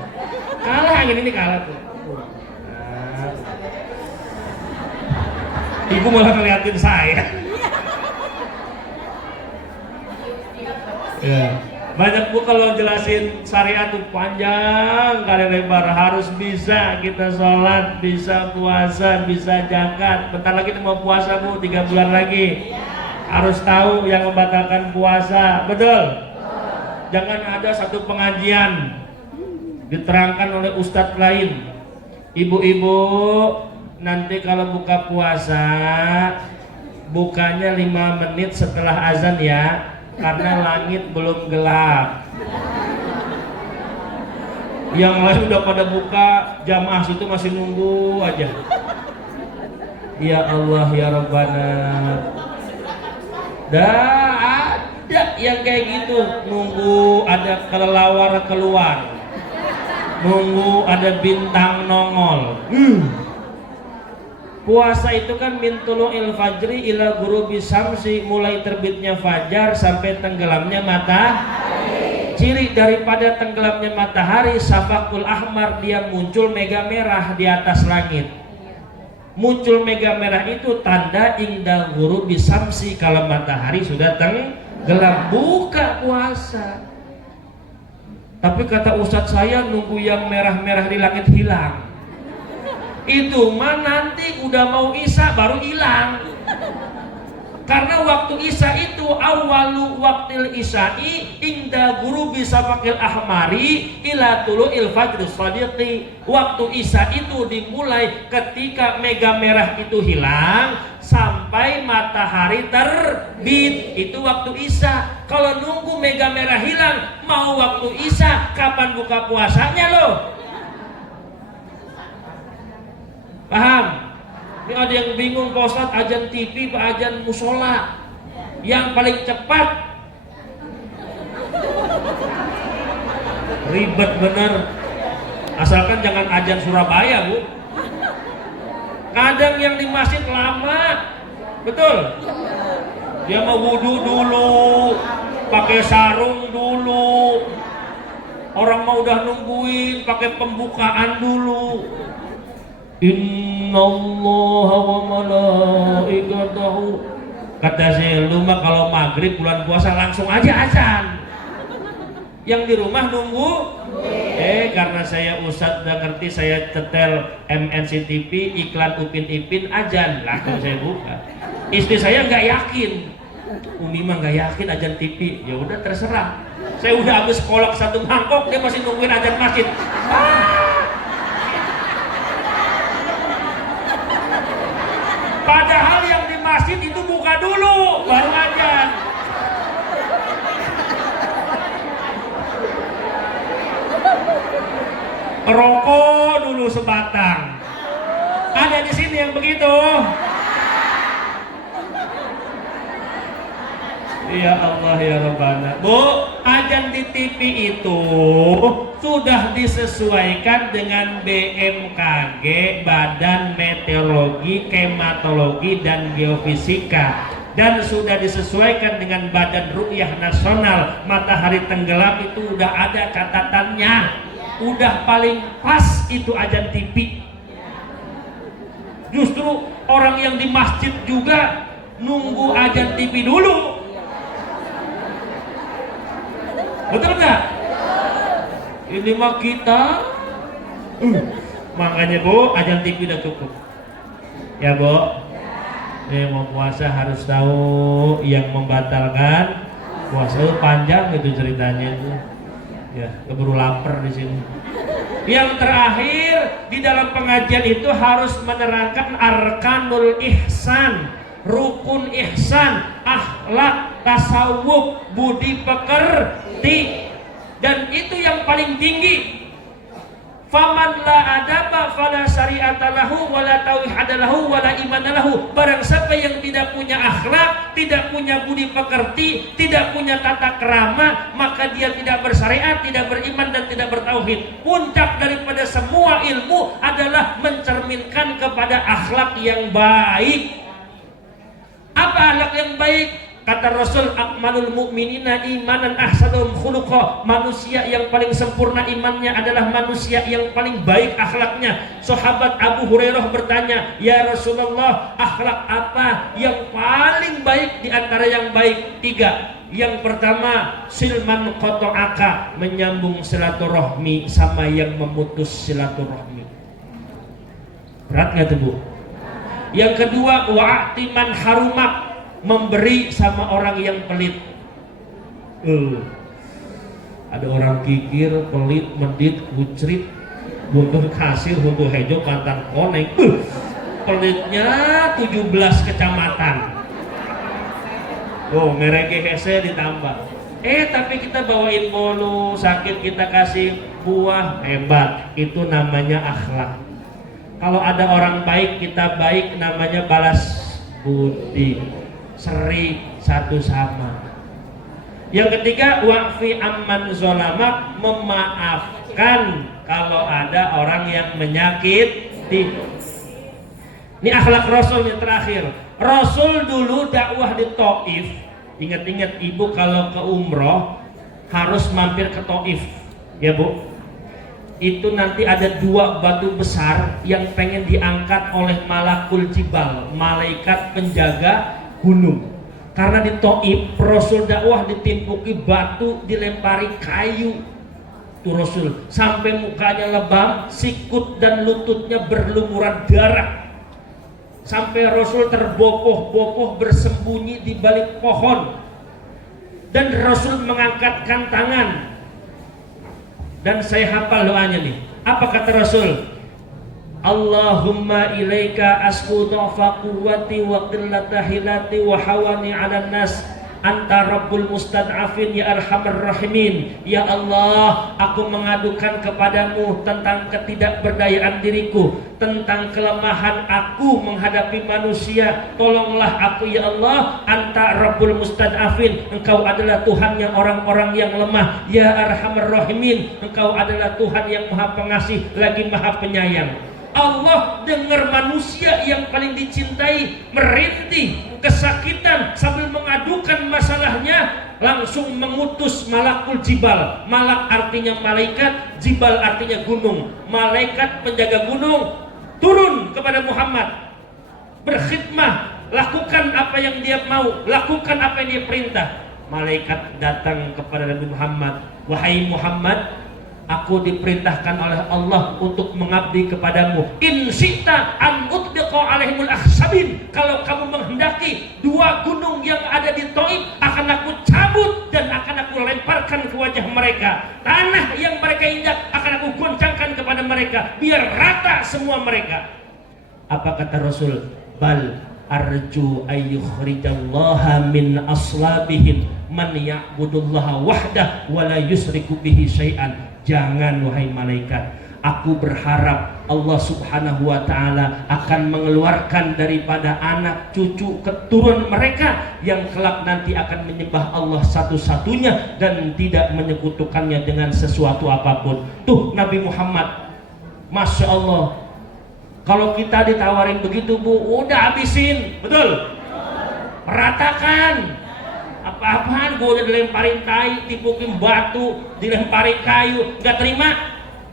Kalah angin ini, kalah tuh. Nah. Ibu malah ngeliatin saya. Ya. Banyak Bu kalau jelasin syariat tuh panjang kali lebar, harus bisa kita sholat, bisa puasa, bisa zakat. Bentar lagi mau puasa Bu, 3 bulan lagi. Harus tahu yang membatalkan puasa, betul? Jangan ada satu pengajian diterangkan oleh ustadz lain. Ibu-ibu nanti kalau buka puasa bukanya 5 menit setelah azan ya, karena langit belum gelap. Yang lain udah pada buka, jamaah situ masih nunggu aja. Ya Allah ya Rabbana. Dah ada yang kayak gitu, nunggu ada kelelawar keluar, nunggu ada bintang nongol. Puasa itu kan min tulu'il fajri ila ghurubi syamsi, mulai terbitnya fajar sampai tenggelamnya matahari. Ciri daripada tenggelamnya matahari, syafaqul ahmar, dia muncul mega merah di atas langit. Muncul mega merah itu tanda inda ghurubi syamsi, kalau matahari sudah tenggelam. Buka puasa. Tapi kata ustadz saya, nunggu yang merah-merah di langit hilang. Itu mah nanti udah mau isya baru hilang. Karena waktu isya itu awalu waktil isya'i inda ghurubi syafaqil ahmari ila tulu'il fajri shadiqi. Waktu isya itu dimulai ketika mega merah itu hilang sampai matahari terbit. Itu waktu isya. Kalau nunggu mega merah hilang mau waktu isya, kapan buka puasanya loh? Paham? Ini ada yang bingung, Pak Ustadz, azan TV Pak azan musola yang paling cepat. Ribet bener. Asalkan jangan azan Surabaya, Bu. Kadang yang di masjid lama. Betul? Dia mau wudu dulu, pakai sarung dulu. Orang mau udah nungguin pakai pembukaan dulu. Innallaha wa malaikatahu, kata saya, lu mah kalau maghrib bulan puasa langsung aja azan. Yang di rumah nunggu. Karena saya ustadz udah ngerti, saya tetel MNC TV iklan Upin Ipin azan, langsung saya buka. Istri saya nggak yakin, Umi mah nggak yakin azan TV. Ya udah terserah. Saya udah habis kolak satu mangkok, dia masih nungguin azan masjid. Padahal yang di masjid itu buka dulu, baru azan. Rokok dulu sebatang. Ada di sini yang begitu? Ya Allah ya Rabbana. Bu, azan di TV itu sudah disesuaikan dengan BMKG, Badan Meteorologi, Klimatologi dan Geofisika, dan sudah disesuaikan dengan Badan Ru'yah Nasional. Matahari tenggelam itu udah ada catatannya, udah paling pas itu azan TV. Justru orang yang di masjid juga nunggu azan TV dulu. Betul nggak? Ini mah kita makanya Bu, azan TV udah cukup ya Bu. Mau puasa harus tahu yang membatalkan puasa itu panjang gitu ceritanya itu. Ya, keburu lapar di sini. Yang terakhir di dalam pengajian itu harus menerangkan arkanul ihsan, rukun ihsan, akhlak, tasawuf, budi pekerti, dan itu yang paling tinggi. Faman la adaba fala syari'ata lahu wala tauhid lahu wala iman lahu. Barang siapa yang tidak punya akhlak, tidak punya budi pekerti, tidak punya tata kerama, maka dia tidak bersyariat, tidak beriman dan tidak bertauhid. Puncak daripada semua ilmu adalah mencerminkan kepada akhlak yang baik. Apa akhlak yang baik? Kata Rasul, akmalul mu'minina imanan ahsanuhum khuluqa. Manusia yang paling sempurna imannya adalah manusia yang paling baik akhlaknya. Sahabat Abu Hurairah bertanya, ya Rasulullah, akhlak apa yang paling baik di antara yang baik? 3. Yang pertama, silman qata'aka, menyambung silaturahmi sama yang memutus silaturahmi. Berat nggak tuh Bu? Yang kedua, wa'timan harumak, memberi sama orang yang pelit. Ada orang kikir, pelit, medit, kucrit, buntuh kasir, buntuh hejo, pantan koneng. Pelitnya 17 kecamatan. Oh, mereke hese ditambah. Tapi kita bawain mulu, sakit kita kasih buah, hebat. Itu namanya akhlak. Kalau ada orang baik, kita baik, namanya balas budi. Seri satu sama. Yang ketiga, wa'fi amman zolamak, memaafkan kalau ada orang yang menyakiti. Ini akhlak Rasul yang terakhir. Rasul dulu dakwah di Taif. Ingat-ingat ibu kalau ke umroh harus mampir ke Taif, ya bu. Itu nanti ada 2 batu besar yang pengen diangkat oleh Malakul Jibal, malaikat penjaga gunung. Karena di Taif Rasul dakwah ditimpuki batu, dilempari kayu. Tuh Rasul sampai mukanya lebam, sikut dan lututnya berlumuran darah. Sampai Rasul terbopoh-bopoh bersembunyi di balik pohon. Dan Rasul mengangkatkan tangan. Dan saya hafal doanya nih. Apa kata Rasul? Allahumma ilaika asku dha'fa quwwati wa qillata hilati wa hawani 'alan nas. Anta Rabbul Mustad'afin ya Arhamar Rahimin. Ya Allah, aku mengadukan kepadamu tentang ketidakberdayaan diriku, tentang kelemahan aku menghadapi manusia. Tolonglah aku ya Allah. Anta Rabbul Mustad'afin, Engkau adalah Tuhannya orang-orang yang lemah. Ya Arhamar Rahimin, Engkau adalah Tuhan yang Maha Pengasih lagi Maha Penyayang. Allah dengar manusia yang paling dicintai merintih kesakitan sambil mengadukan masalahnya, langsung mengutus Malakul Jibal. Malak artinya malaikat, Jibal artinya gunung. Malaikat penjaga gunung turun kepada Muhammad, berkhidmah, lakukan apa yang dia mau, lakukan apa yang dia perintah. Malaikat datang kepada Nabi Muhammad, wahai Muhammad, aku diperintahkan oleh Allah untuk mengabdi kepadamu. In syi'ta an utbiqa alaihimul akhsabin. Kalau kamu menghendaki 2 gunung yang ada di Taif akan aku cabut dan akan aku lemparkan ke wajah mereka. Tanah yang mereka injak akan aku goncangkan kepada mereka biar rata semua mereka. Apa kata Rasul? Bal arju ayyukhrijallaha min aslabihim man ya'budullaha wahdah wa la yusriku bihi syai'an. Jangan wahai malaikat, aku berharap Allah subhanahu wa ta'ala akan mengeluarkan daripada anak cucu keturunan mereka yang kelak nanti akan menyembah Allah satu-satunya dan tidak menyekutukannya dengan sesuatu apapun. Tuh Nabi Muhammad, Masya Allah. Kalau kita ditawarin begitu bu, udah habisin, betul? Ratakan. Apa-apaan, gue udah dilemparin tai, tipukin batu, dilemparin kayu, gak terima,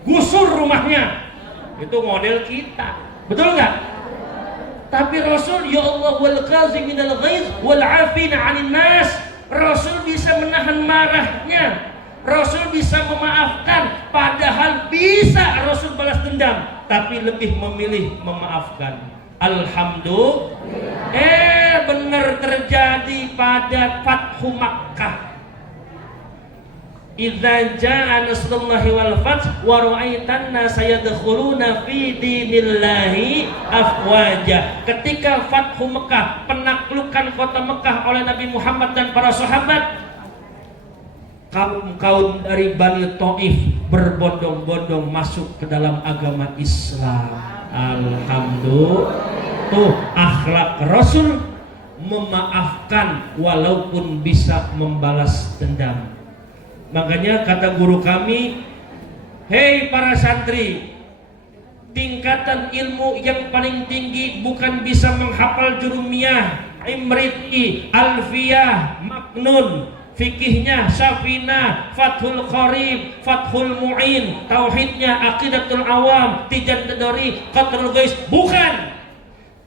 gusur rumahnya. Itu model kita, betul nggak? Tapi Rasul, ya Allah, wal qaziminal ghaiz wal 'afina 'anil nas. Rasul bisa menahan marahnya, Rasul bisa memaafkan, padahal bisa Rasul balas dendam, tapi lebih memilih memaafkan. Alhamdulillah. Benar terjadi pada Fathu Makkah. Idza jaa nasrullahi wal fath wa ra'aitan nasa yadkhuluna fi dinillahi afwaja. Ketika Fathu Makkah, penaklukan kota Mekah oleh Nabi Muhammad dan para sahabat, kaum-kaum dari Bani Taif berbondong-bondong masuk ke dalam agama Islam. Alhamdulillah. Tuh akhlak Rasul, memaafkan walaupun bisa membalas dendam. Makanya kata guru kami, hei para santri, tingkatan ilmu yang paling tinggi bukan bisa menghafal jurumiyah, imriti, alfiyah, maknun, fikihnya, Syafinah, Fathul Qarib, Fathul Mu'in, tauhidnya, aqidatul awam, Tijan Tadori, Qatrul Ghais, bukan.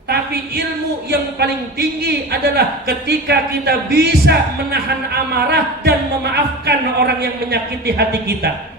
Tapi ilmu yang paling tinggi adalah ketika kita bisa menahan amarah dan memaafkan orang yang menyakiti hati kita.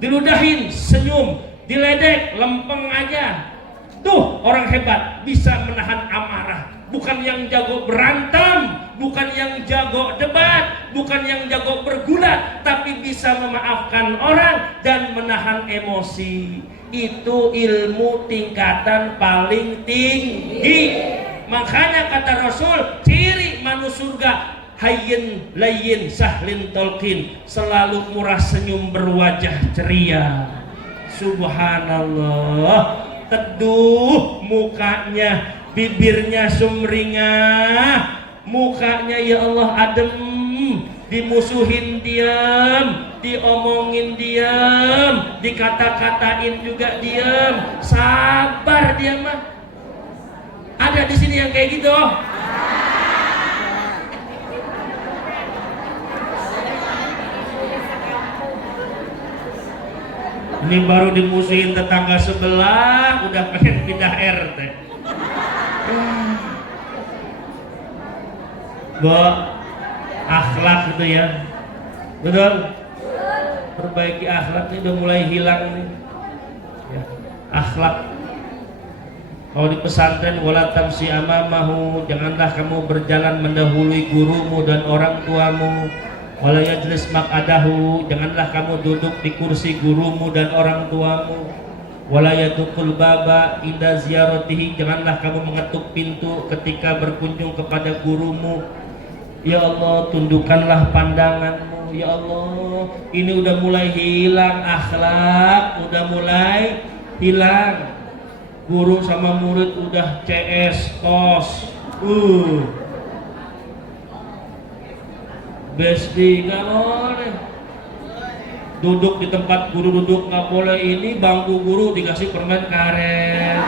Diludahin, senyum, diledek, lempeng aja. Tuh orang hebat, bisa menahan amarah. Bukan yang jago berantem, bukan yang jago debat, bukan yang jago bergulat, tapi bisa memaafkan orang dan menahan emosi. Itu ilmu tingkatan paling tinggi. Makanya kata Rasul, ciri manusia surga hayyin layyin sahlin tolkin, selalu murah senyum berwajah ceria. Subhanallah, teduh mukanya, bibirnya sumringah, mukanya ya Allah adem, dimusuhin diam, diomongin diam, dikata-katain juga diam, sabar dia mah. Ada di sini yang kayak gitu. Ini baru dimusuhin tetangga sebelah, udah pengen pindah RT. Akhlak gitu ya, betul. Perbaiki akhlak ini udah mulai hilang nih. Ya, akhlak. Kalau di pesantren wala tamsi amamahu, janganlah kamu berjalan mendahului gurumu dan orang tuamu. Wala yajlis maq'adahu, janganlah kamu duduk di kursi gurumu dan orang tuamu. Wala yadukul baba inda ziyaratihi, janganlah kamu mengetuk pintu ketika berkunjung kepada gurumu. Ya Allah, tundukkanlah pandanganmu. Ya Allah, ini udah mulai hilang akhlak, udah mulai hilang. Guru sama murid udah CS, tos. Besdi nggak boleh. Duduk di tempat guru duduk nggak boleh. Ini bangku guru dikasih permen karet.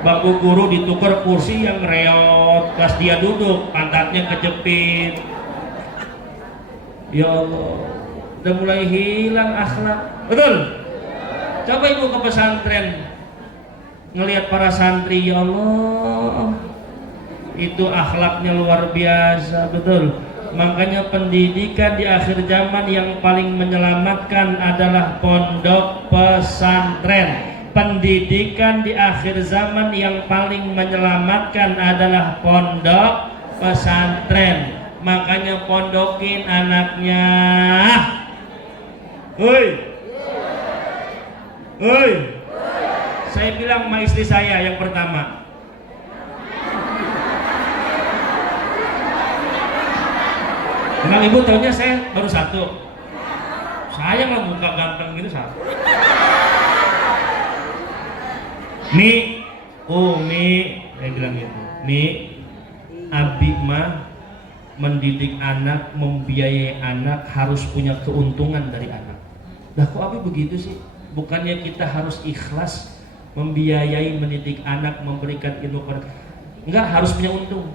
Bangku guru ditukar kursi yang reot. Pas dia duduk pantatnya kejepit. Ya Allah, udah mulai hilang akhlak. Betul? Coba ibu ke pesantren, ngelihat para santri, ya Allah, itu akhlaknya luar biasa, betul. Makanya pendidikan di akhir zaman yang paling menyelamatkan adalah pondok pesantren. Pendidikan di akhir zaman yang paling menyelamatkan adalah pondok pesantren. Makanya pondokin anaknya. Hoi, saya bilang sama istri saya yang pertama, emang ibu taunya saya baru satu. Saya nggak buka ganteng gitu satu. Mi, saya bilang gitu. Mi, abi mah mendidik anak, membiayai anak harus punya keuntungan dari anak. Dah kok abi begitu sih? Bukannya kita harus ikhlas membiayai, mendidik anak, memberikan ilmu kepada, enggak, harus punya untung.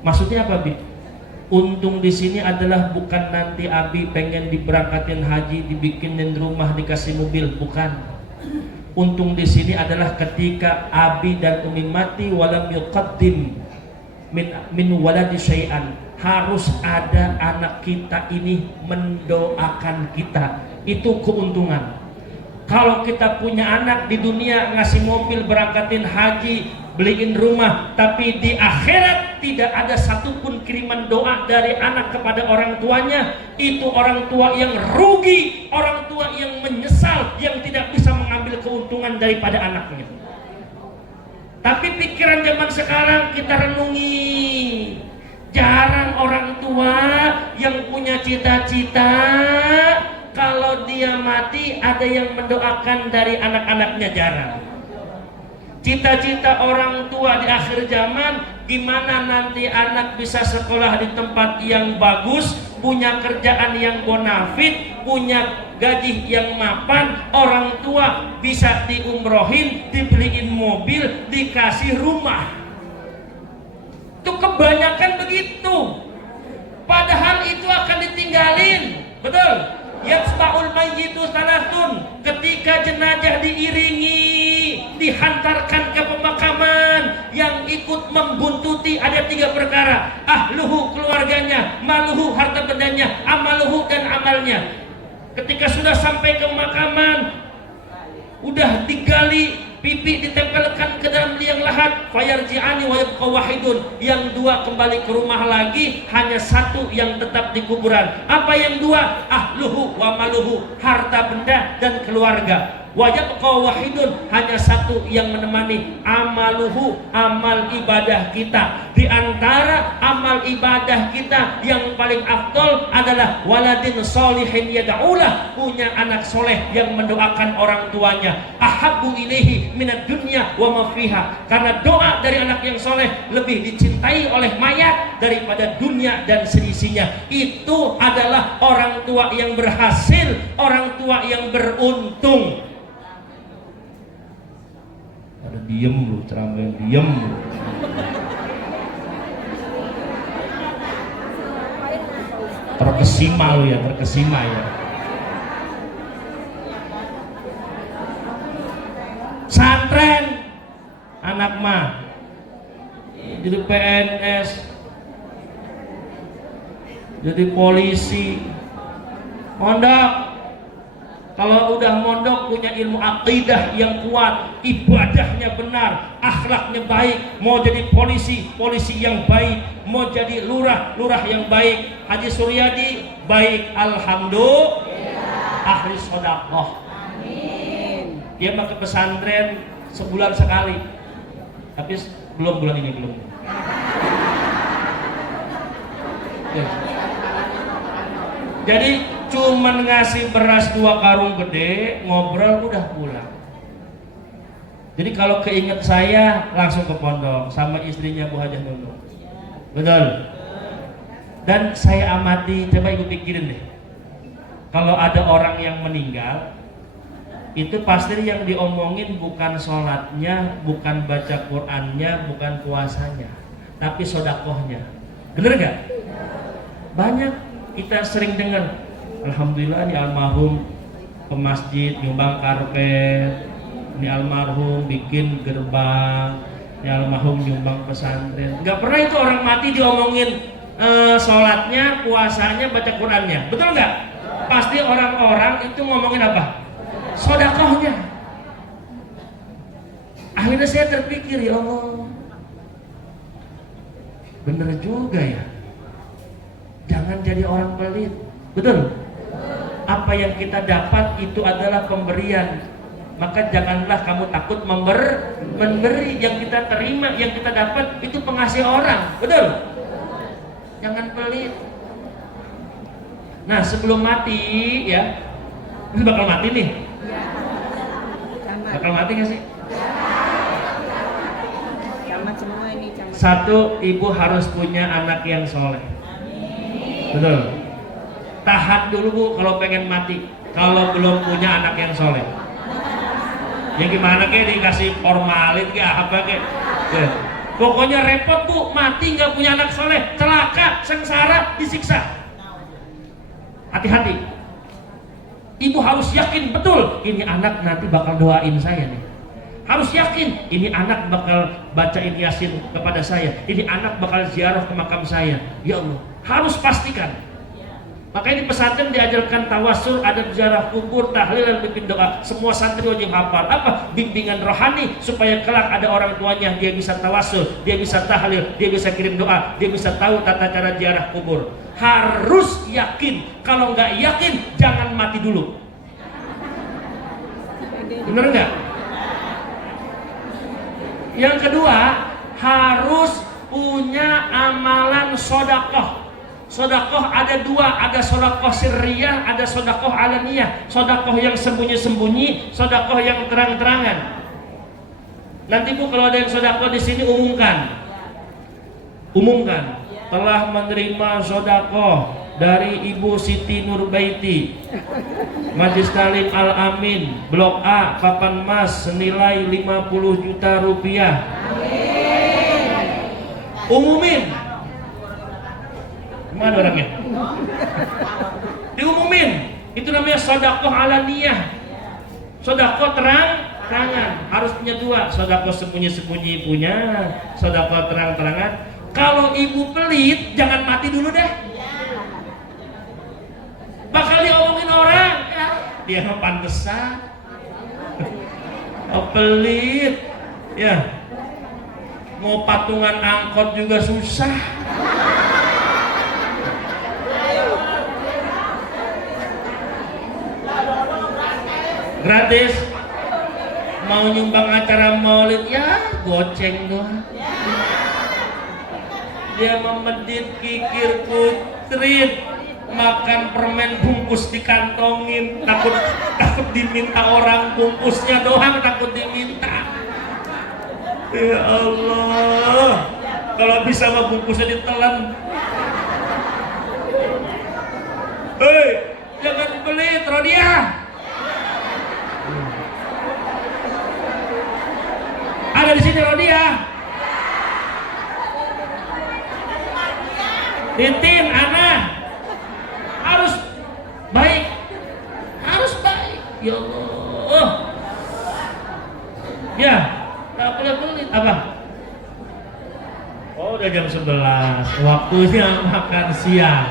Maksudnya apa, Bi? Untung di sini adalah bukan nanti abi pengen diberangkatin haji, dibikinin rumah, dikasih mobil, bukan. Untung di sini adalah ketika abi dan umi mati walam yuqaddim min waladi syai'an, harus ada anak kita ini mendoakan kita. Itu keuntungan. Kalau kita punya anak di dunia ngasih mobil, berangkatin haji, beliin rumah, tapi di akhirat tidak ada satupun kiriman doa dari anak kepada orang tuanya, itu orang tua yang rugi, orang tua yang menyesal, yang tidak bisa mengambil keuntungan daripada anaknya. Tapi pikiran zaman sekarang kita renungi, jarang orang tua yang punya cita-cita kalau dia mati ada yang mendoakan dari anak-anaknya, jarang. Cita-cita orang tua di akhir zaman, gimana nanti anak bisa sekolah di tempat yang bagus, punya kerjaan yang bonafit, punya gaji yang mapan, orang tua bisa diumrohin, dibeliin mobil, dikasih rumah. Itu kebanyakan begitu. Padahal itu akan ditinggalin, betul? Yatsba'ul mayyitu salatun, ketika jenazah diiringi, dihantarkan ke pemakaman, yang ikut membuntuti ada 3 perkara: ahluhu, keluarganya; maluhu, harta bendanya; amaluhu, dan amalnya. Ketika sudah sampai ke pemakaman, udah digali, pipi ditempelkan ke dalam liang lahat, fayarji'ani wa yabqa wahidun, yang 2 kembali ke rumah lagi, hanya 1 yang tetap di kuburan. Apa yang 2? Ahluhu wa maluhu, harta benda dan keluarga. Wa yabqa wahidun, hanya 1 yang menemani, amaluhu, amal ibadah kita. Di antara amal ibadah kita yang paling afdol adalah waladin sholihin yad'ulah, punya anak soleh yang mendoakan orang tuanya. Ahabbu ilaihi minad dunya wa ma fiha, karena doa dari anak yang soleh lebih dicintai oleh mayat daripada dunia dan seisinya. Itu adalah orang tua yang berhasil, orang tua yang beruntung. pada diem lu, ceramah yang diem lu. Terkesima lu ya, terkesima ya. Santren anak mah jadi PNS, jadi polisi, mondok. Kalau udah mondok punya ilmu akidah yang kuat, ibadahnya benar, akhlaknya baik, mau jadi polisi, polisi yang baik, mau jadi lurah, lurah yang baik. Haji Suryadi baik, alhamdulillah, ahli sedekah. Amin. Dia mau ke pesantren sebulan sekali, tapi belum bulan ini belum. Ya. Jadi cuman ngasih beras 2 karung gede, ngobrol udah pulang. Jadi kalau keinget saya langsung ke pondok sama istrinya Bu Hajah Nunung. Betul. Dan saya amati, coba ibu pikirin deh. Kalau ada orang yang meninggal, itu pasti yang diomongin bukan sholatnya, bukan baca Qur'annya, bukan puasanya, tapi sodakohnya. Bener gak? Banyak kita sering dengar, alhamdulillah ini almarhum ke masjid nyumbang karpet, ini almarhum bikin gerbang, ini almarhum nyumbang pesantren. Gak pernah itu orang mati diomongin sholatnya, puasanya, baca Qur'annya. Betul gak? Pasti orang-orang itu ngomongin apa? Sodakohnya. Akhirnya saya terpikir, ya Allah, bener juga ya, jangan jadi orang pelit. Betul? Apa yang kita dapat itu adalah pemberian, maka janganlah kamu takut memberi. Yang kita terima, yang kita dapat itu pengasih orang. Betul? Jangan pelit. Nah, sebelum mati ya, ini bakal mati nih. Bakal mati gak sih? Satu, ibu harus punya anak yang soleh. Betul. Tahan dulu Bu kalau pengen mati, kalau belum punya anak yang soleh. Ya gimana kayak dikasih formalin kayak apa kayak ya. Pokoknya repot Bu, mati nggak punya anak soleh, celaka, sengsara, disiksa. Hati-hati. Ibu harus yakin betul ini anak nanti bakal doain saya nih. Harus yakin ini anak bakal bacain Yasin kepada saya, ini anak bakal ziarah ke makam saya. Ya Allah, harus pastikan. Makanya di pesantren diajarkan tawasul, ada ziarah kubur, tahlil dan bimbing doa. Semua santri wajib hafal. Apa? Bimbingan rohani supaya kelak ada orang tuanya dia bisa tawasul, dia bisa tahlil, dia bisa kirim doa, dia bisa tahu tata cara ziarah kubur. Harus yakin. Kalau nggak yakin, jangan mati dulu. Bener nggak? Yang kedua, harus punya amalan sodakoh. Sodakoh ada 2, ada sodakoh sirriyah, ada sodakoh alaniyah. Sodakoh yang sembunyi-sembunyi, sodakoh yang terang-terangan. Nanti Bu kalau ada yang sodakoh di sini umumkan. Telah menerima sodakoh dari Ibu Siti Nurbaiti, Majlis Talim Al Amin, Blok A, Papan Mas, senilai 50 juta rupiah. Umumin. Mana orangnya? Diumumin. Itu namanya sodakoh alaniyah. Sodakoh terang-terangan. Harus punya 2. Sodakoh sembunyi-sembunyi punya, sodakoh terang-terangan. Kalau ibu pelit, jangan mati dulu deh. Bakal diomongin orang. Dia mah pantesan. Oh, pelit. Ya. Mau patungan angkot juga susah. Gratis. Mau nyumbang acara maulid ya goceng doang. Dia memedit kikir putrit, makan permen bungkus dikantongin, takut diminta orang, bungkusnya doang takut diminta. Ya Allah, kalau bisa mah bungkusnya ditelan. Hei, jangan pelit, Rodia. Ada di sini Rodia. Titin, Ana. Harus baik. Harus baik. Ya Allah. Ya, tak boleh pelit apa? Oh, udah jam 11. Waktunya makan siang.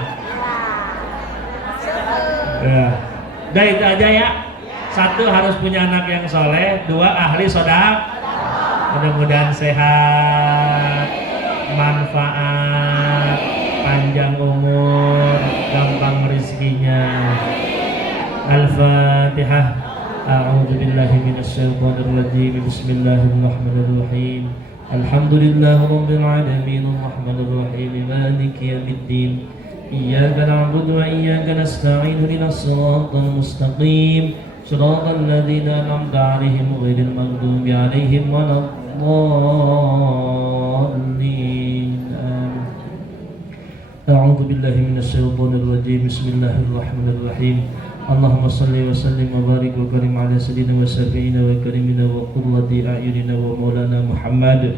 Ya. Udah itu aja ya. Satu, harus punya anak yang soleh. Dua, ahli sedekah. Mudah-mudahan sehat, manfaat, panjang umur, gampang rezekinya. Al-Fatihah. A'udzu billahi minasyaitonir rajim. Bismillahirrahmanirrahim. Alhamdulillahirabbil alamin arrahmanir rahim maliki yaumiddin. Iyyaka na'budu wa iyyaka nasta'in ihdinas siratal mustaqim. Shiratal ladzina an'amta 'alaihim ghairil maghdubi 'alaihim waladdallin. A'udzu billahi minasyaitonir rajim. Bismillahirrahmanirrahim. Allahumma salli wa sallim wa barik wa karim ala sayyidina wa syafi'ina wa karimina wa qurrati a'yunina wa maulana Muhammad.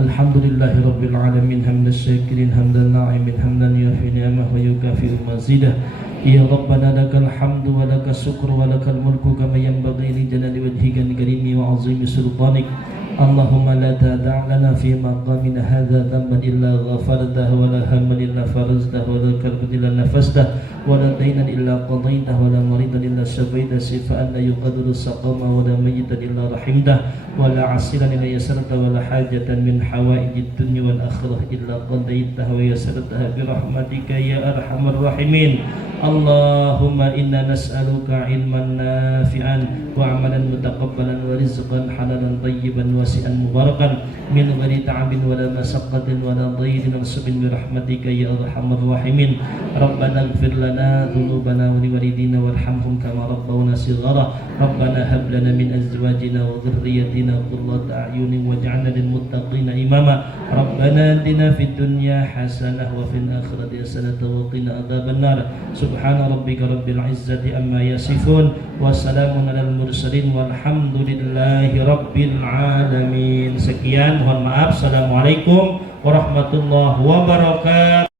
Alhamdulillahi rabbil alamin hamdan syakirin hamdan na'imin hamdan yuafi ni'amah wa yukafi'u mazidah. Ya Rabbana lakal hamdu wa lakas syukru wa lakal mulku kama yanbaghi li jalali wajhika karimi wa azimi sultanik. Allahumma la tada' lana fi maqamina hadha dhanban illa ghafartahu wa la hamman illa faraztahu wa la karban illa nafasta wa la daynan illa qadaytahu wa la maridan illa shafaita shifaan la yuqadiru saqama wa la mayyitan illa rahimtah wa la asiran illa yasarta wa la hajatan min hawaijid dunya wal akhirah illa qadaytaha wa yasartaha bi rahmatika ya arhamar rahimin. Allahumma inna nas'aluka ilman nafi'an wa amalan mutaqabbalan wa rizqan halalan tayyiban wasi'an mubarakan min ghairi ta'abin wa la masaqatin wa la dhayrin ansubin bi rahmatika ya arhamar rahimin. Rabbana ighfir lana dhunubana wa liwalidina warhamhum kama rabbawna shighara. Rabbana hab lana min azwajina wa dhurriyyatina qurrata a'yunin waj'alna lil muttaqina imama. Rabbana atina fid dunya hasanah wa fil akhirati hasanah wa qina adzabannar. Subhana rabbika rabbil izzati amma yasifun wa salamun alal mursalin walhamdulillahi rabbil alamin. Sekian, mohon maaf. Assalamualaikum warahmatullahi wabarakatuh.